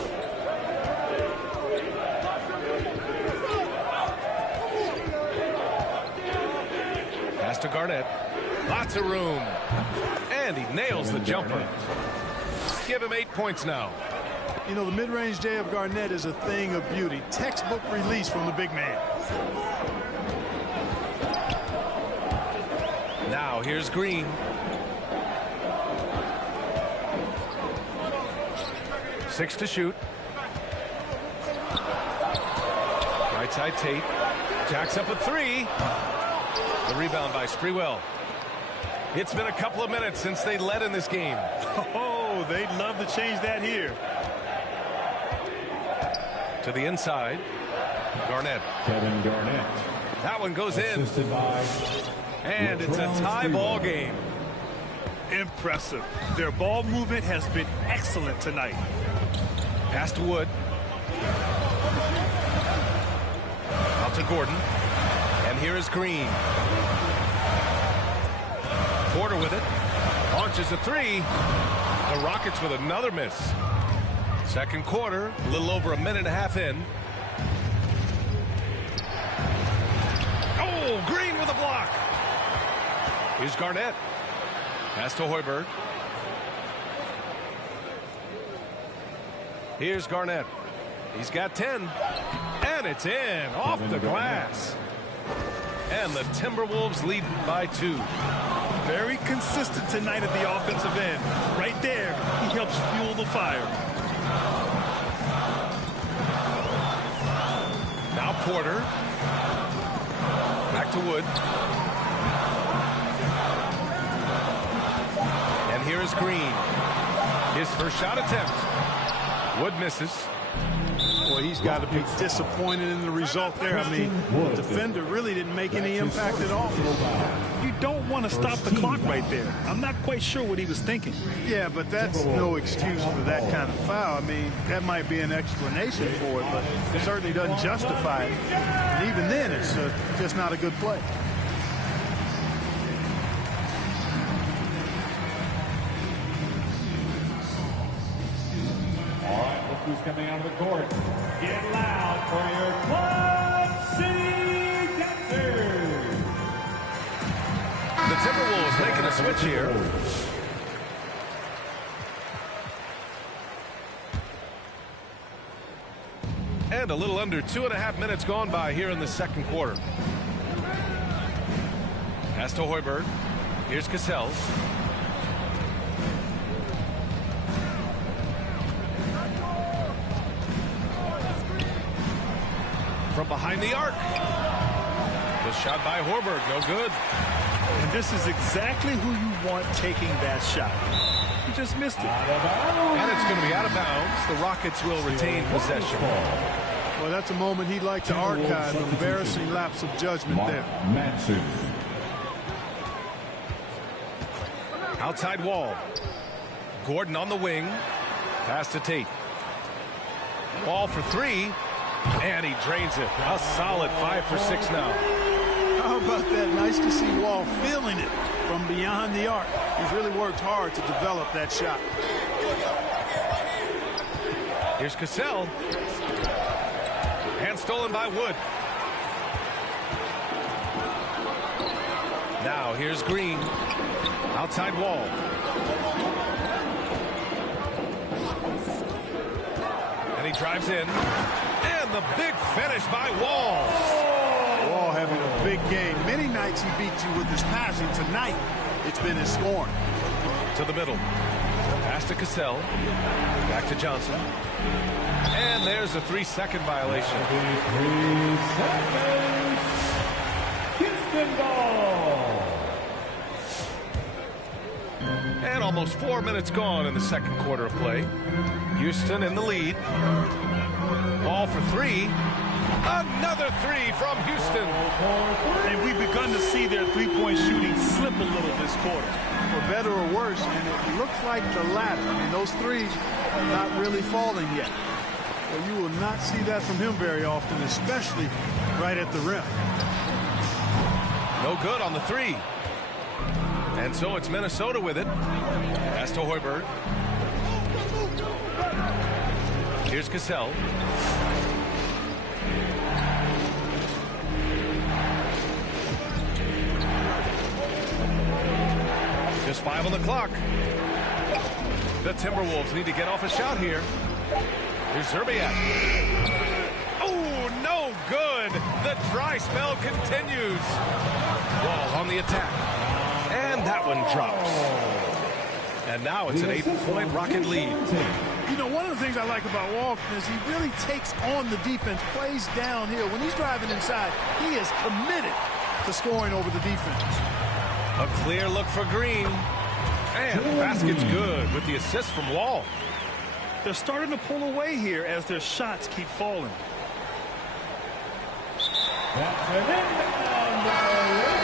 Pass to Garnett. Lots of room. And he nails the jumper. Give him 8 points now. You know, the mid-range J of Garnett is a thing of beauty. Textbook release from the big man. Now here's Green. Six to shoot. Right side Tate. Jacks up a 3. The rebound by Sprewell. It's been a couple of minutes since they led in this game. Oh, they'd love to change that here. To the inside. Garnett. Kevin Garnett. That one goes in. Assisted by And it's a tie ball game. Impressive. Their ball movement has been excellent tonight. Pass to Wood. Out to Gordon. And here is Green. Porter with it. Launches a 3. The Rockets with another miss. Second quarter, a little over a minute and a half in. Oh, Green with a block. Here's Garnett. Pass to Hoiberg. Here's Garnett. He's got 10. And it's in. Off the glass. And the Timberwolves lead by 2. Very consistent tonight at the offensive end. Right there, he helps fuel the fire. Now Porter. Back to Wood. And here's Green. His first shot attempt. Wood misses. Boy, he's got to be disappointed in the result there. I mean, the defender really didn't make any impact at all. You don't want want to stop the clock right there. I'm not quite sure what he was thinking. Yeah, but that's no excuse for that kind of foul. I mean, that might be an explanation for it, but it certainly doesn't justify it. And even then, it's just not a good play. All right, look who's coming out of the court. Get loud for your Club City Captors. The Timberwolves making a switch here. And a little under 2.5 minutes gone by here in the second quarter. Pass to Hoiberg. Here's Cassell. From behind the arc. The shot by Hoiberg, no good. And this is exactly who you want taking that shot. He just missed it. And it's going to be out of bounds. The Rockets will retain possession. Well, that's a moment he'd like to archive. An embarrassing lapse of judgment there. Outside wall. Gordon on the wing. Pass to Tate. Wall for three. And he drains it. A solid 5 for 6 now. How about that? Nice to see Wall feeling it from beyond the arc. He's really worked hard to develop that shot. Here's Cassell. And stolen by Wood. Now here's Green. Outside wall. And he drives in. And the big finish by Wall. Wall having a big game. Many nights he beat you with his passing. Tonight, it's been his scoring. To the middle. Pass to Cassell. Back to Johnson. And there's a 3-second violation. 3 seconds. Houston ball. And almost 4 minutes gone in the second quarter of play. Houston in the lead. Ball for three. Another three from Houston. And we've begun to see their three-point shooting slip a little this quarter. For better or worse, and it looks like the latter. I mean, those threes are not really falling yet. Well, you will not see that from him very often, especially right at the rim. No good on the three. And so it's Minnesota with it. Pass to Hoiberg. Here's Cassell. Just 5 on the clock. The Timberwolves need to get off a shot here. Here's Zerbiak. Oh, no good. The dry spell continues. Wall on the attack. And that one drops. And now it's an 8-point Rocket lead. You know, one of the things I like about Walton is he really takes on the defense, plays downhill. When he's driving inside, he is committed to scoring over the defense. A clear look for Green. And the basket's good with the assist from Wall. They're starting to pull away here as their shots keep falling. That's an inbound violation.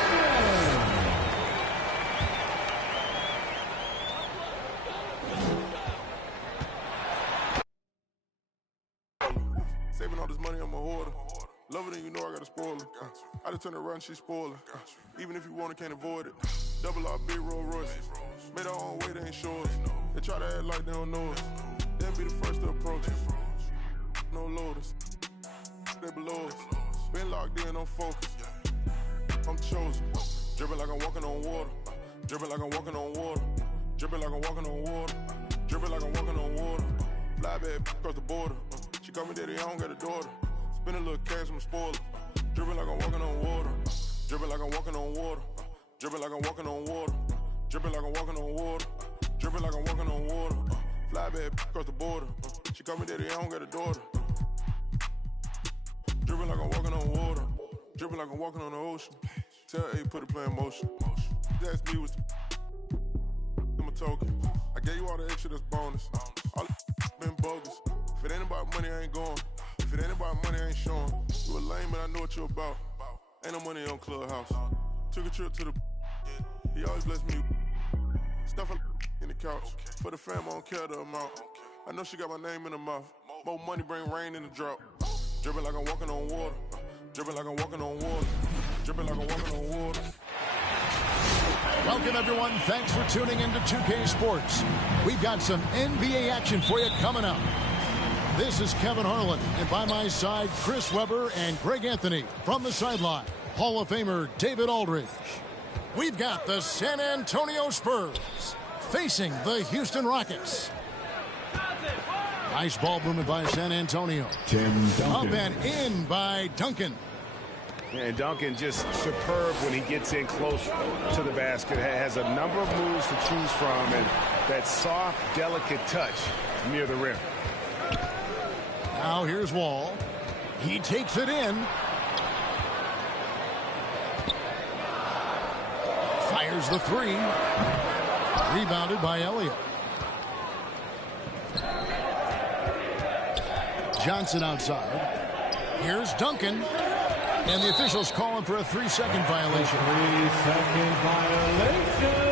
Saving all this money, I'm a hoarder. Love it and you know I got a spoiler. I just turn around, she's spoiling. Even if you want it, can't avoid it. Double R, big Rolls Royce. Made our own way, they ain't sure us. They try to act like they don't know us. They'll be the first to approach us. No loaders. They below us. Been locked in, I'm focused. I'm chosen. Dripping like I'm walking on water. Dripping like I'm walking on water. Dripping like I'm walking on water. Dripping like I'm walking on water. Fly back across the border. She call me daddy, I don't got a daughter. Spend a little cash, I'm a spoiler. Dripping like I'm walking on water. Dripping like I'm walking on water. Dripping like I'm walking on water. Dripping like I'm walking on water. Dripping like I'm walking on water. Fly back across the border. She call me daddy, I don't got a daughter. Dripping like I'm walking on water. Dripping like I'm walking on the ocean. Tell A, put the play in motion. They asked me what's I'm a token. I gave you all the extra, that's bonus. All been bogus. If it ain't about money, I ain't going. If it ain't about money, I ain't showing. You a lame, but I know what you about. Ain't no money on Clubhouse. Took a trip to the He always bless me. Stuff in the couch. For the fam, I don't care the amount. I know she got my name in her mouth. More money bring rain in the drought. Dripping like I'm walking on water. Dripping like I'm walking on water. Dripping like I'm walking on water. Welcome, everyone. Thanks for tuning into 2K Sports. We've got some NBA action for you coming up. This is Kevin Harlan, and by my side, Chris Webber and Greg Anthony. From the sideline, Hall of Famer David Aldridge. We've got the San Antonio Spurs facing the Houston Rockets. Nice ball movement by San Antonio. Up and in by Duncan. And Duncan just superb when he gets in close to the basket. Has a number of moves to choose from, and that soft, delicate touch near the rim. Now here's Wall. He takes it in. Fires the three. Rebounded by Elliott. Johnson outside. Here's Duncan. And the officials calling for a 3-second violation. 3-second violation.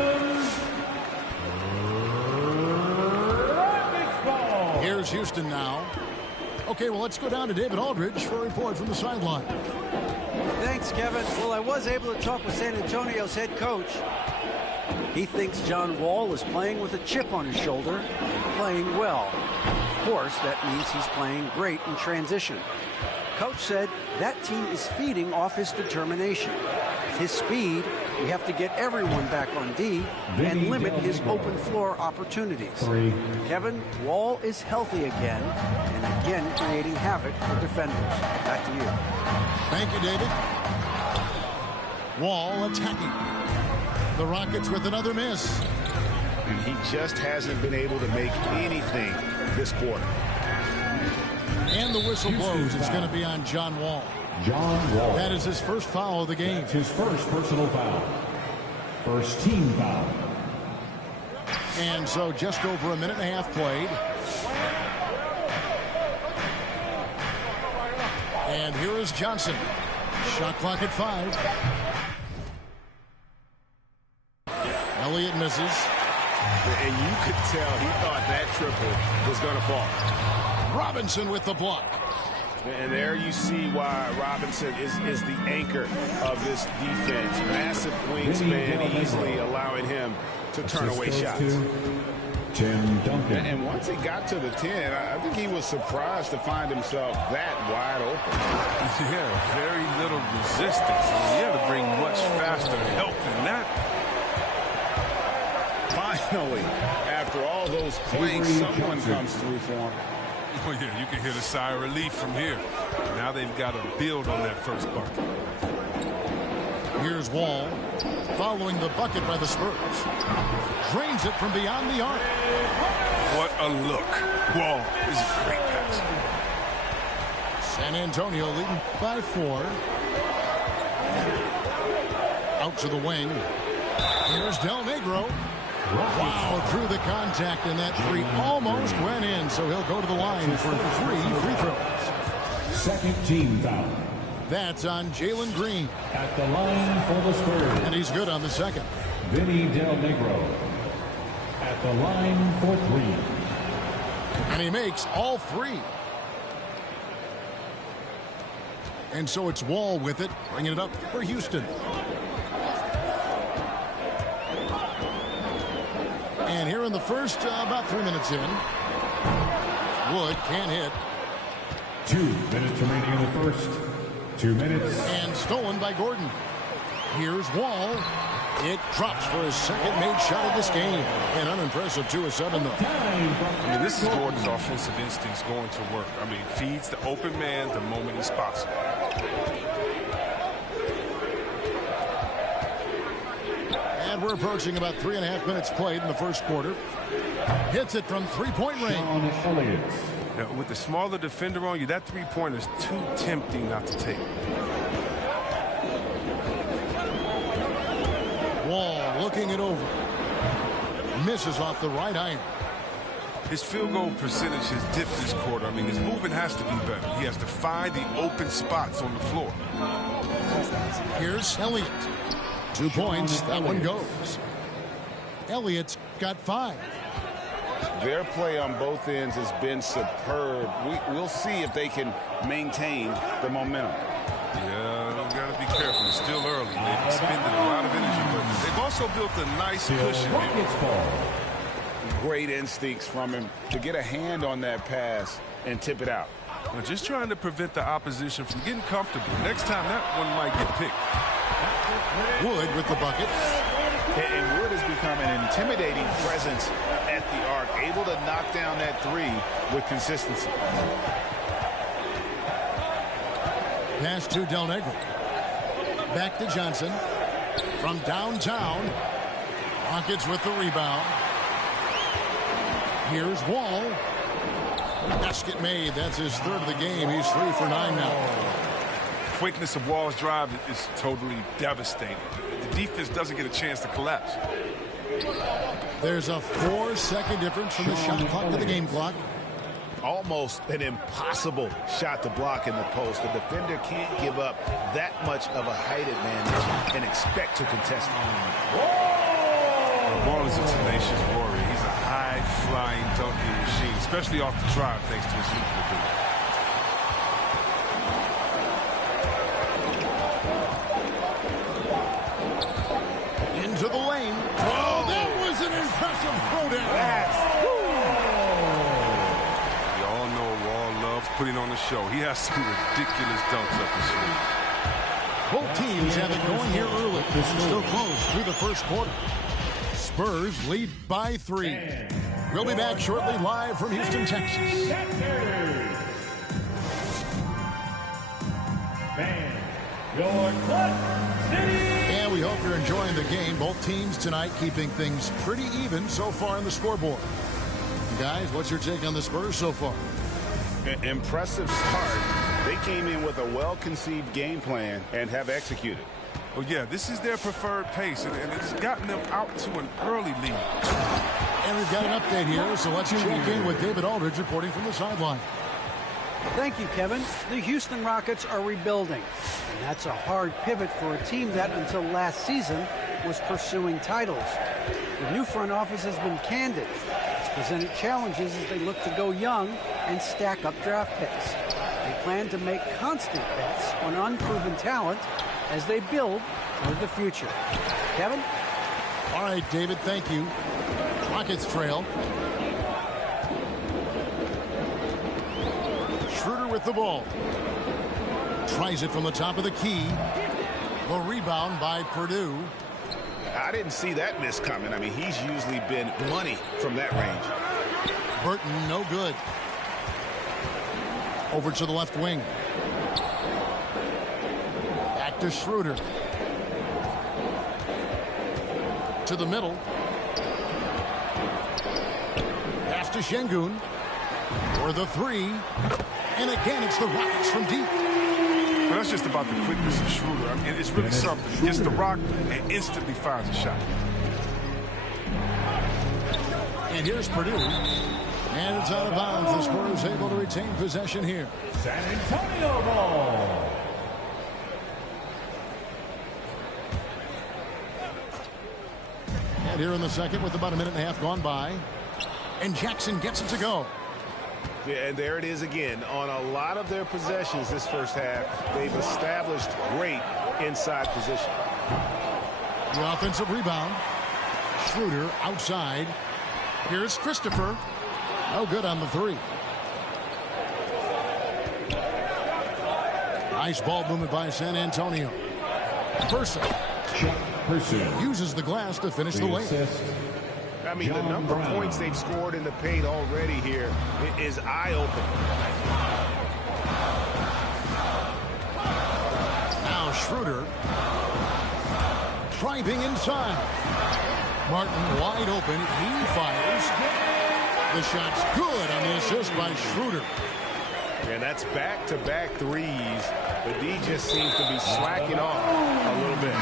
Here's Houston now. Okay, well, let's go down to David Aldridge for a report from the sideline. Thanks, Kevin. Well, I was able to talk with San Antonio's head coach. He thinks John Wall is playing with a chip on his shoulder, playing well. Of course, that means he's playing great in transition. Coach said that team is feeding off his determination. With his speed, we have to get everyone back on D and limit his open floor opportunities. Kevin, Wall is healthy again, and again creating havoc for defenders. Back to you. Thank you, David. Wall attacking. The Rockets with another miss. And he just hasn't been able to make anything this quarter. And the whistle blows. It's going to be on John Wall. John Wall. That is his first foul of the game. That's his first personal foul. First team foul. And so just over a minute and a half played. And here is Johnson. Shot clock at 5. Elliott misses. And you could tell he thought that triple was going to fall. Robinson with the block. And there you see why Robinson is the anchor of this defense. Massive wingspan, easily allowing him to turn away shots. Tim Duncan. And once he got to the 10, I think he was surprised to find himself that wide open. Yeah, very little resistance. I mean, you had to bring much faster help than that. Finally, after all those clanks, someone comes through for him. Oh, yeah, you can hear the sigh of relief from here. Now they've got to build on that first bucket. Here's Wall, following the bucket by the Spurs. Drains it from beyond the arc. What a look. Wall is a great pass. San Antonio leading by 4. Out to the wing. Here's Del Negro. Wow, through the contact, and that three almost went in, so he'll go to the line for 3 free throws. Second team foul. That's on Jalen Green. At the line for the Spurs. And he's good on the second. Vinny Del Negro. At the line for 3. And he makes all 3. And so it's Wall with it, bringing it up for Houston. And here in the first, about 3 minutes in, Wood can't hit. 2 minutes remaining in the first. 2 minutes. And stolen by Gordon. Here's Wall. It drops for his second made shot of this game. An unimpressive 2 of 7, though. I mean, this is Gordon's offensive instincts going to work. I mean, feeds the open man the moment he spots him. And we're approaching about 3.5 minutes played in the first quarter. Hits it from three-point range. Now, with the smaller defender on you, that three-pointer is too tempting not to take. Wall looking it over. Misses off the right iron. His field goal percentage has dipped this quarter. I mean, his movement has to be better. He has to find the open spots on the floor. Here's Elliott. 2 points. That one goes. Elliott's got 5. Their play on both ends has been superb. We'll see if they can maintain the momentum. Yeah, we've got to be careful. It's still early. They've expended a lot of energy, but they've also built a nice cushion here. Great instincts from him to get a hand on that pass and tip it out. Well, just trying to prevent the opposition from getting comfortable. Next time, that one might get picked. Wood with the bucket. And Wood has become an intimidating presence at the arc, able to knock down that 3 with consistency. Pass to Del Negro. Back to Johnson. From downtown. Rockets with the rebound. Here's Wall. Basket made. That's his 3rd of the game. He's 3 for 9 now. Quickness of Wall's drive is totally devastating. The defense doesn't get a chance to collapse. There's a 4-second difference from the shot clock to the game clock. Almost an impossible shot to block in the post. The defender can't give up that much of a height advantage and expect to contest it. Wall is a tenacious warrior. He's a high-flying dunking machine, especially off the drive, thanks to his youthful ability. Into the lane. Oh, that was an impressive throwdown. We all know Wall loves putting on the show. He has some ridiculous dunks up his sleeve. Both teams have it going here early. Still close through the first quarter. Spurs lead by 3. We'll be back shortly live from Houston, Texas. And we hope you're enjoying the game. Both teams tonight keeping things pretty even so far on the scoreboard. Guys, what's your take on the Spurs so far? Impressive start. They came in with a well-conceived game plan and have executed. Oh, yeah, this is their preferred pace, and it's gotten them out to an early lead. And we've got an update here, so let's check in with David Aldridge reporting from the sideline. Thank you, Kevin. The Houston Rockets are rebuilding, and that's a hard pivot for a team that until last season was pursuing titles. The new front office has been candid. It's presented challenges as they look to go young and stack up draft picks. They plan to make constant bets on unproven talent as they build toward the future. Kevin? All right, David, thank you. Rockets trail. Schroeder with the ball. Tries it from the top of the key. The rebound by Purdue. I didn't see that miss coming. I mean, he's usually been money from that range. Burton, no good. Over to the left wing. Back to Schroeder. To the middle. Pass to Şengün. For the 3. And again, it's the Rockets from deep. But that's just about the quickness of Schroeder. I mean, it's really something. He gets the rock and instantly fires a shot. And here's Purdue. And it's out of bounds. The Spurs able to retain possession here. San Antonio ball. And here in the second with about a minute and a half gone by. And Jackson gets it to go. Yeah, and there it is again. On a lot of their possessions this first half, they've established great inside position. The offensive rebound. Schroeder outside. Here's Christopher. No good on the 3. Nice ball movement by San Antonio. Purcell uses the glass to finish the lane. I mean, the number of points they've scored in the paint already here is eye-opening. Now Schroeder driving inside. Martin wide open. He fires. The shot's good on the assist by Schroeder. And that's back-to-back threes. The D just seems to be slacking off a little bit.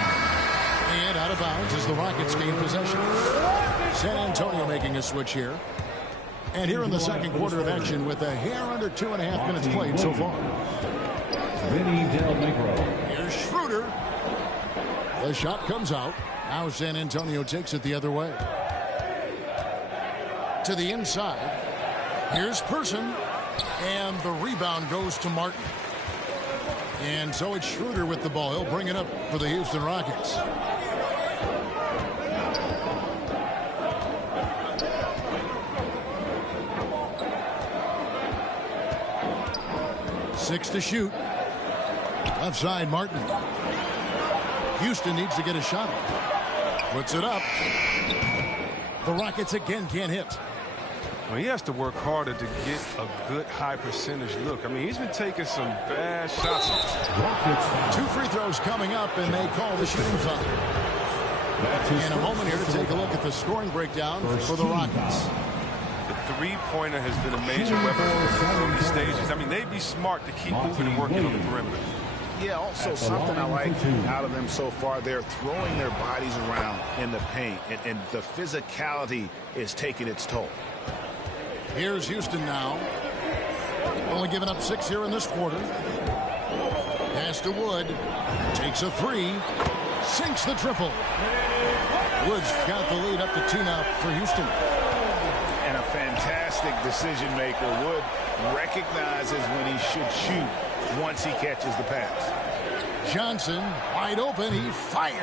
And out of bounds as the Rockets gain possession. San Antonio making a switch here. And here in the second quarter of action with a hair under 2.5 minutes played so far. Vinny Del Negro. Here's Schroeder. The shot comes out. Now San Antonio takes it the other way. To the inside. Here's Person. And the rebound goes to Martin. And so it's Schroeder with the ball. He'll bring it up for the Houston Rockets. Six to shoot. Left side, Martin. Houston needs to get a shot. Puts it up. The Rockets again can't hit. Well, he has to work harder to get a good high percentage look. I mean, he's been taking some bad shots. 2 free throws coming up, and they call the shooting foul. In a moment here to take a look at the scoring breakdown for the Rockets. The three-pointer has been a major weapon for these stages. I mean, they'd be smart to keep moving and working on the perimeter. Yeah, also something I like out of them so far, they're throwing their bodies around in the paint, and the physicality is taking its toll. Here's Houston now. Only giving up 6 here in this quarter. Pass to Wood. Takes a 3. Sinks the triple. Wood's got the lead up to 2 now for Houston. And a fantastic decision maker. Wood recognizes when he should shoot once he catches the pass. Johnson wide open. He fires.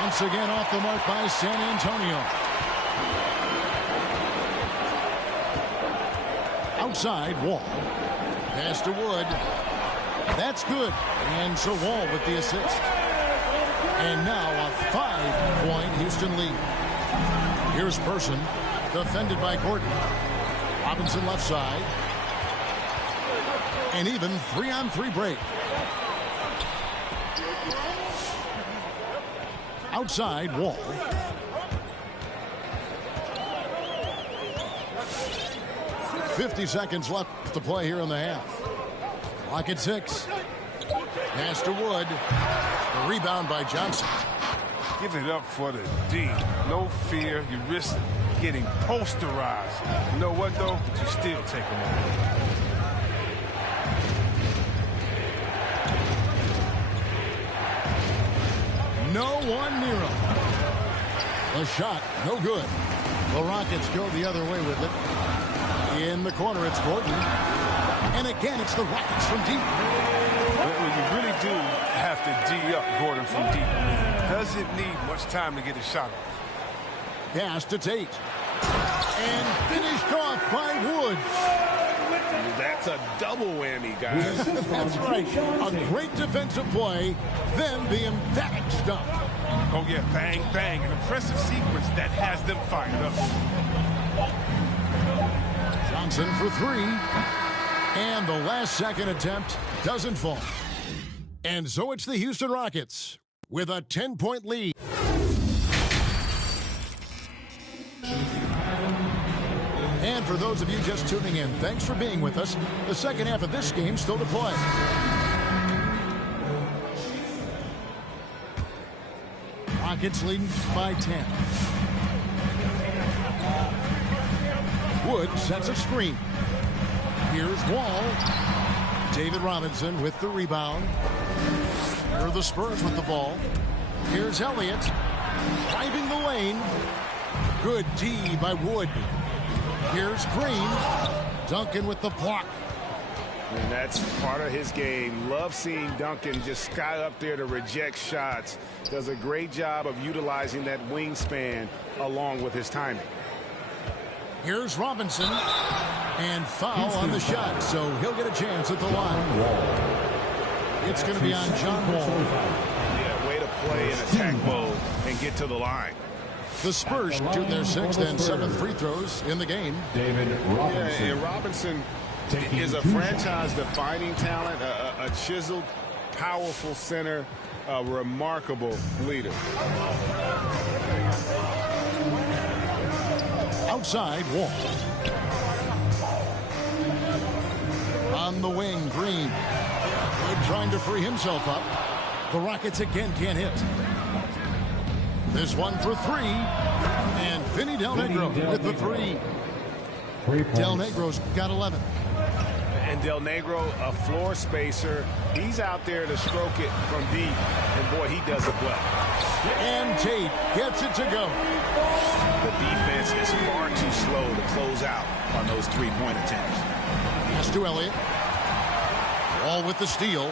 Once again off the mark by San Antonio. Outside, Wall. Pass to Wood. That's good. And so Wall with the assist. And now a 5-point Houston lead. Here's Person. Defended by Gordon. Robinson left side. And even 3-on-3 break. Outside, Wall. .50 seconds left to play here in the half. Clock at 6. Pass to Wood. The rebound by Johnson. Give it up for the D. No fear. You risk getting posterized. You know what, though? But you still take them on. No one near him. The shot, no good. The Rockets go the other way with it. In the corner, it's Gordon. And again, it's the Rockets from deep. Well, you really do have to D up Gordon from deep. Doesn't need much time to get a shot off. Pass to Tate. And finished off by Wood. That's a double whammy, guys. That's right. A great defensive play, then the emphatic stuff. Oh, yeah, bang, bang. An impressive sequence that has them fired up. Johnson for 3. And the last second attempt doesn't fall. And so it's the Houston Rockets with a 10-point lead. And for those of you just tuning in, thanks for being with us. The second half of this game still to play. Rockets leading by 10. Wood sets a screen. Here's Wall. David Robinson with the rebound. Here are the Spurs with the ball. Here's Elliott. Driving the lane. Good D by Wood. Here's Green. Duncan with the block. And that's part of his game. Love seeing Duncan just sky up there to reject shots. Does a great job of utilizing that wingspan along with his timing. Here's Robinson. And foul on the shot, so he'll get a chance at the line. It's going to be on John Wall. Yeah, way to play in attack mode and get to the line. The Spurs shoot their 6th and 7th free throws in the game. David Robinson. Yeah, Robinson is a franchise-defining talent, a chiseled, powerful center, a remarkable leader. Outside, Wall. On the wing, Green. Wood trying to free himself up. The Rockets again can't hit. This one for 3. And Vinny Del Negro with the 3. Del Negro's got 11. And Del Negro, a floor spacer. He's out there to stroke it from deep. And, boy, he does it well. And Tate gets it to go. The defense is far too slow to close out on those three-point attempts. Pass to Elliott. All with the steal.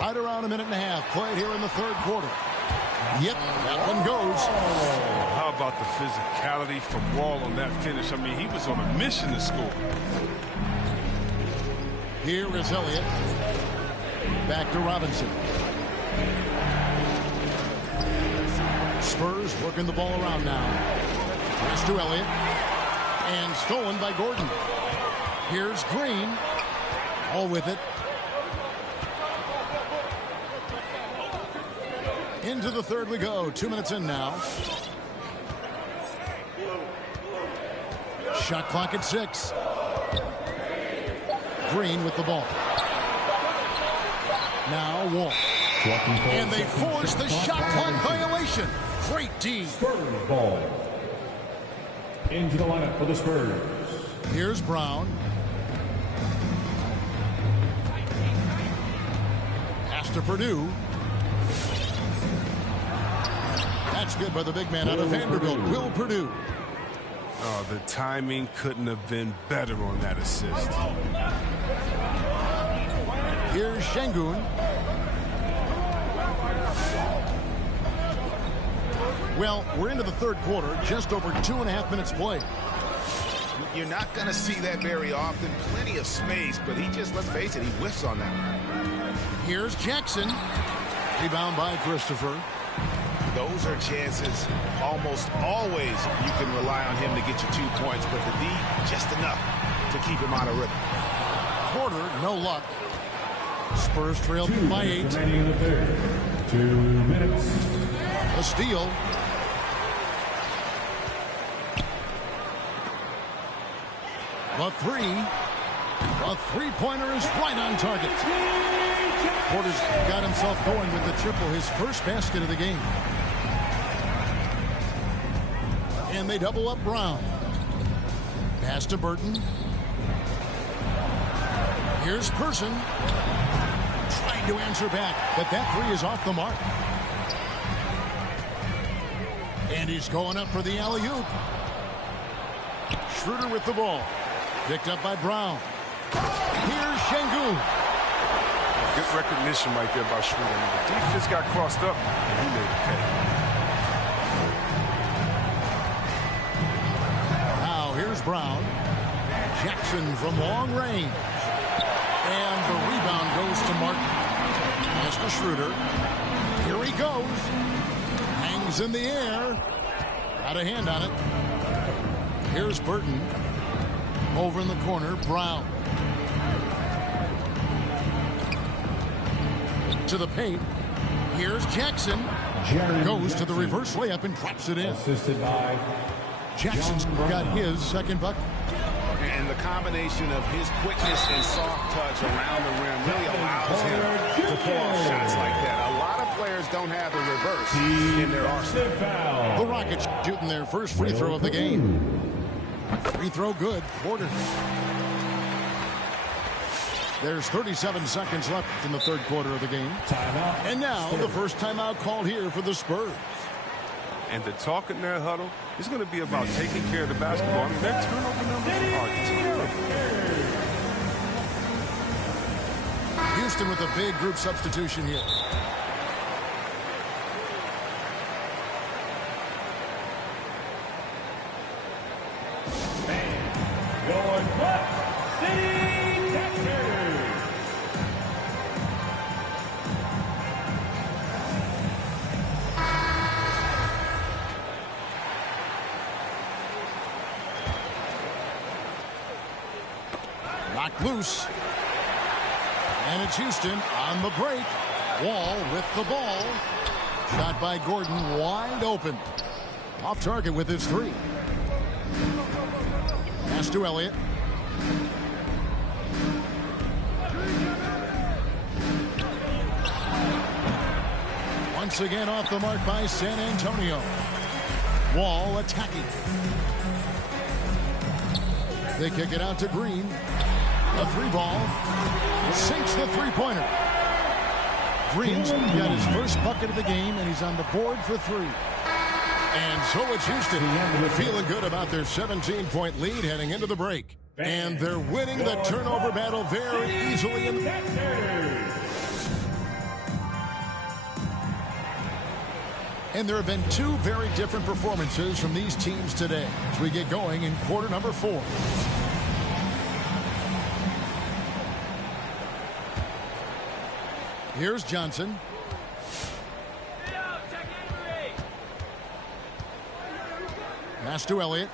Right around a minute and a half played here in the third quarter. Yep, that one goes. How about the physicality from Wall on that finish? I mean, he was on a mission to score. Here is Elliott. Back to Robinson. Spurs working the ball around now. Pass to Elliott. And stolen by Gordon. Here's Green. All with it. Into the third we go. 2 minutes in now. Shot clock at 6. Green with the ball. Now Wall. And they force the shot clock violation. Great D. Spurs ball. Into the lineup for the Spurs. Here's Brown. Pass to Purdue. That's good by the big man out of Vanderbilt, Will Purdue. Oh, the timing couldn't have been better on that assist. Here's Şengün. Well, we're into the third quarter, just over 2.5 minutes played. You're not going to see that very often. Plenty of space, but he just, let's face it, he whiffs on that. Here's Jackson. Rebound by Christopher. Those are chances almost always you can rely on him to get you 2 points, but the D, just enough to keep him out of rhythm. Quarter, no luck. Spurs trailed by 8. Remaining in the third. 2 minutes. A steal. The three-pointer is right on target. Porter's got himself going with the triple, his first basket of the game. And they double up Brown. Pass to Burton. Here's Person. Trying to answer back, but that three is off the mark. And he's going up for the alley-oop. Schroeder with the ball. Picked up by Brown. Here's Şengün. Good recognition right there by Schroeder. The defense got crossed up, and he made it pay. Now here's Brown. Jackson from long range. And the rebound goes to Martin. Pass to Schroeder. Here he goes. Hangs in the air. Got a hand on it. Here's Burton. Over in the corner, Brown. To the paint. Here's Jackson. Goes to the reverse layup and drops it in. Assisted by Jackson's got his second bucket. And the combination of his quickness and soft touch around the rim really allows him to pull off shots like that. A lot of players don't have the reverse in their arsenal. The Rockets shooting their first free throw of the game. Free throw good. Porter. There's 37 seconds left in the third quarter of the game. Timeout. And now the first timeout called here for the Spurs. And the talk in their huddle is going to be about taking care of the basketball. I mean, their turnover numbers are terrible. Houston with a big group substitution here. Knocked loose. And it's Houston on the break. Wall with the ball. Shot by Gordon wide open. Off target with his three. Pass to Elliott. Once again off the mark by San Antonio. Wall attacking. They kick it out to Green. A 3-ball. Sinks the three-pointer. Green's got his first bucket of the game, and he's on the board for 3. And so it's Houston feeling good about their 17-point lead heading into the break. And they're winning the turnover battle very easily. And there have been 2 very different performances from these teams today as we get going in quarter number 4. Here's Johnson. Pass to Elliott.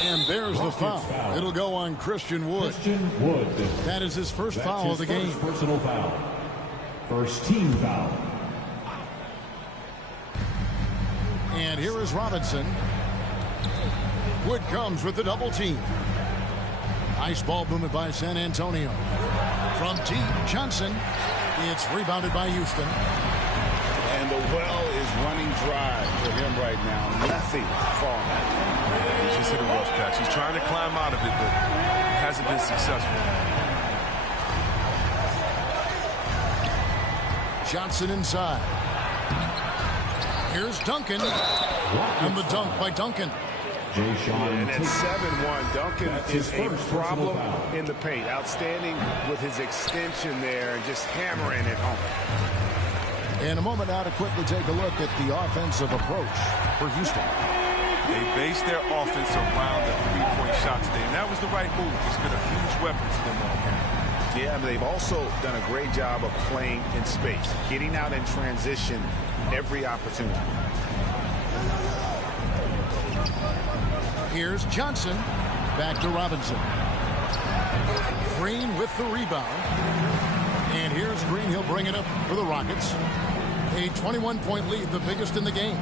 And there's the foul. It'll go on Christian Wood. That is his first foul of the game. Personal foul. First team foul. And here is Robinson. Wood comes with the double team. Nice ball movement by San Antonio. From deep, Johnson. It's rebounded by Houston. And the well is running dry for him right now. Nothing falling. He just hit a rough patch. He's trying to climb out of it, but hasn't been successful. Johnson inside. Here's Duncan. And the dunk by Duncan. And at 7-1, Duncan is a problem in the paint. Outstanding with his extension there and just hammering it home. In a moment now to quickly take a look at the offensive approach for Houston. They based their offense around the three-point shot today, and that was the right move. It's been a huge weapon for them all game. Yeah, but they've also done a great job of playing in space, getting out in transition every opportunity. Here's Johnson. Back to Robinson. Green with the rebound. And here's Green. He'll bring it up for the Rockets. A 21-point lead, the biggest in the game.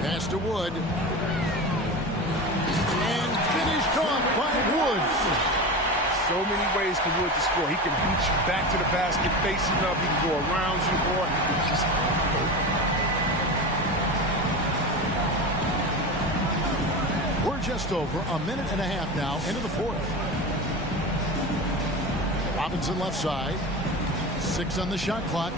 Pass to Wood. And finished off by Wood. So many ways for Wood to score. He can beat you back to the basket, facing up. He can go around you, or he can just... We're just over a minute and a half now into the 4th. Robinson left side. 6 on the shot clock.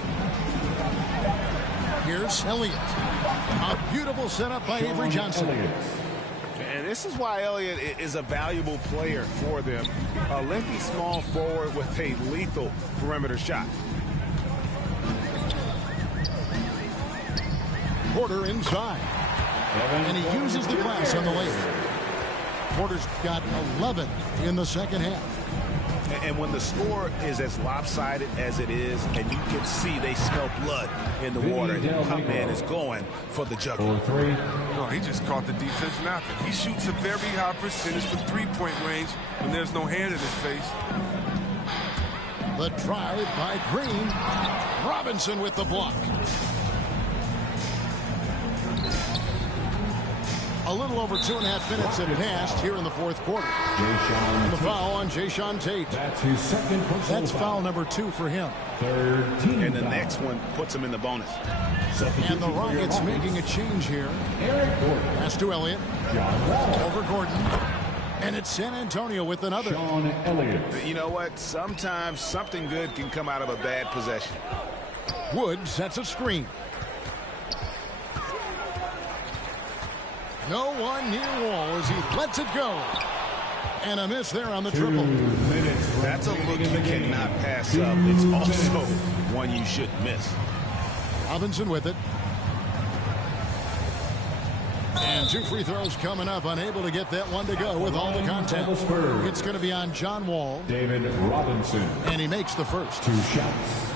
Here's Elliott. A beautiful setup by Avery Johnson. And this is why Elliott is a valuable player for them. A lengthy small forward with a lethal perimeter shot. Porter inside. And he uses the glass on the layup. Porter's got 11 in the second half. And when the score is as lopsided as it is, and you can see they smell blood in the water, the top man is going for the jugular. No, he just caught the defense napping. He shoots a very high percentage from three-point range when there's no hand in his face. The drive by Green. Robinson with the block. A little over 2.5 minutes have passed here in the 4th quarter. And the foul on Jayshawn Tate. That's his second personal That's foul number 2 for him. Third team And the foul. next one puts him in the bonus. And the Rockets making a change here. Pass to Elliott. Over Gordon. And it's San Antonio with another. Sean Elliott. You know what? Sometimes something good can come out of a bad possession. Wood sets a screen. No one near wall as he lets it go. And a miss there on the triple. That's a look you cannot pass up. It's also one you shouldn't miss. Robinson with it. And 2 free throws coming up. Unable to get that one to go with all the contact. It's going to be on John Wall. David Robinson. And he makes the first. 2 shots.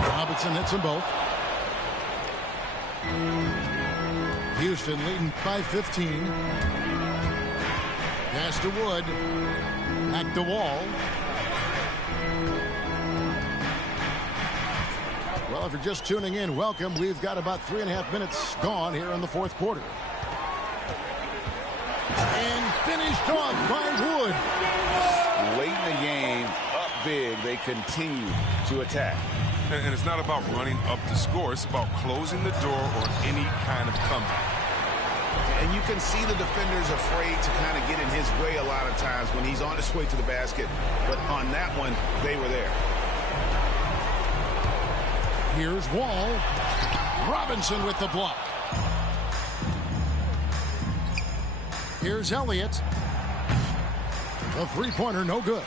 Robinson hits them both. Houston leading by 15. Pass to Wood. Back to Wall. Well, if you're just tuning in, welcome. We've got about 3.5 minutes gone here in the 4th quarter. And finished off by Wood. Late in the game, up big, they continue to attack. And it's not about running up the score. It's about closing the door on any kind of comeback. And you can see the defenders afraid to kind of get in his way a lot of times when he's on his way to the basket. But on that one, they were there. Here's Wall. Robinson with the block. Here's Elliott. The three-pointer, no good.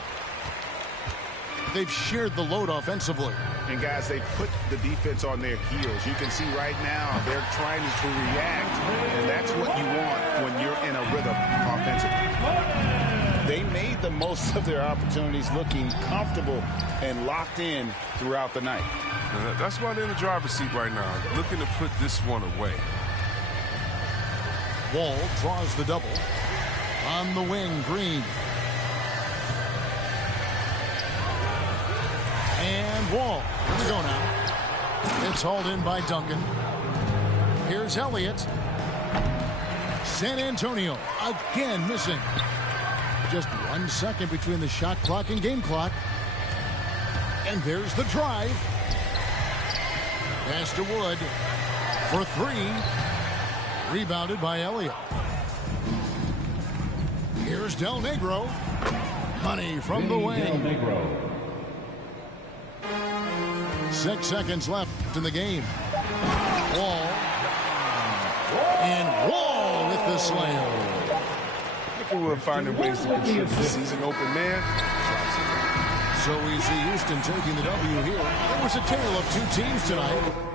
They've shared the load offensively. And, guys, they've put the defense on their heels. You can see right now they're trying to react, and that's what you want when you're in a rhythm offensively. They made the most of their opportunities, looking comfortable and locked in throughout the night. That's why they're in the driver's seat right now, looking to put this one away. Wall draws the double. On the wing, Green. And Wall. Here we go now. It's hauled in by Duncan. Here's Elliott. San Antonio again missing. Just 1 second between the shot clock and game clock. And there's the drive. Pass to Wood for three. Rebounded by Elliott. Here's Del Negro. Money from the wing. 6 seconds left in the game. Wall. And Wall with the slam. I think we're finding ways to contribute this season open, man. So we see Houston taking the W here. It was a tale of two teams tonight.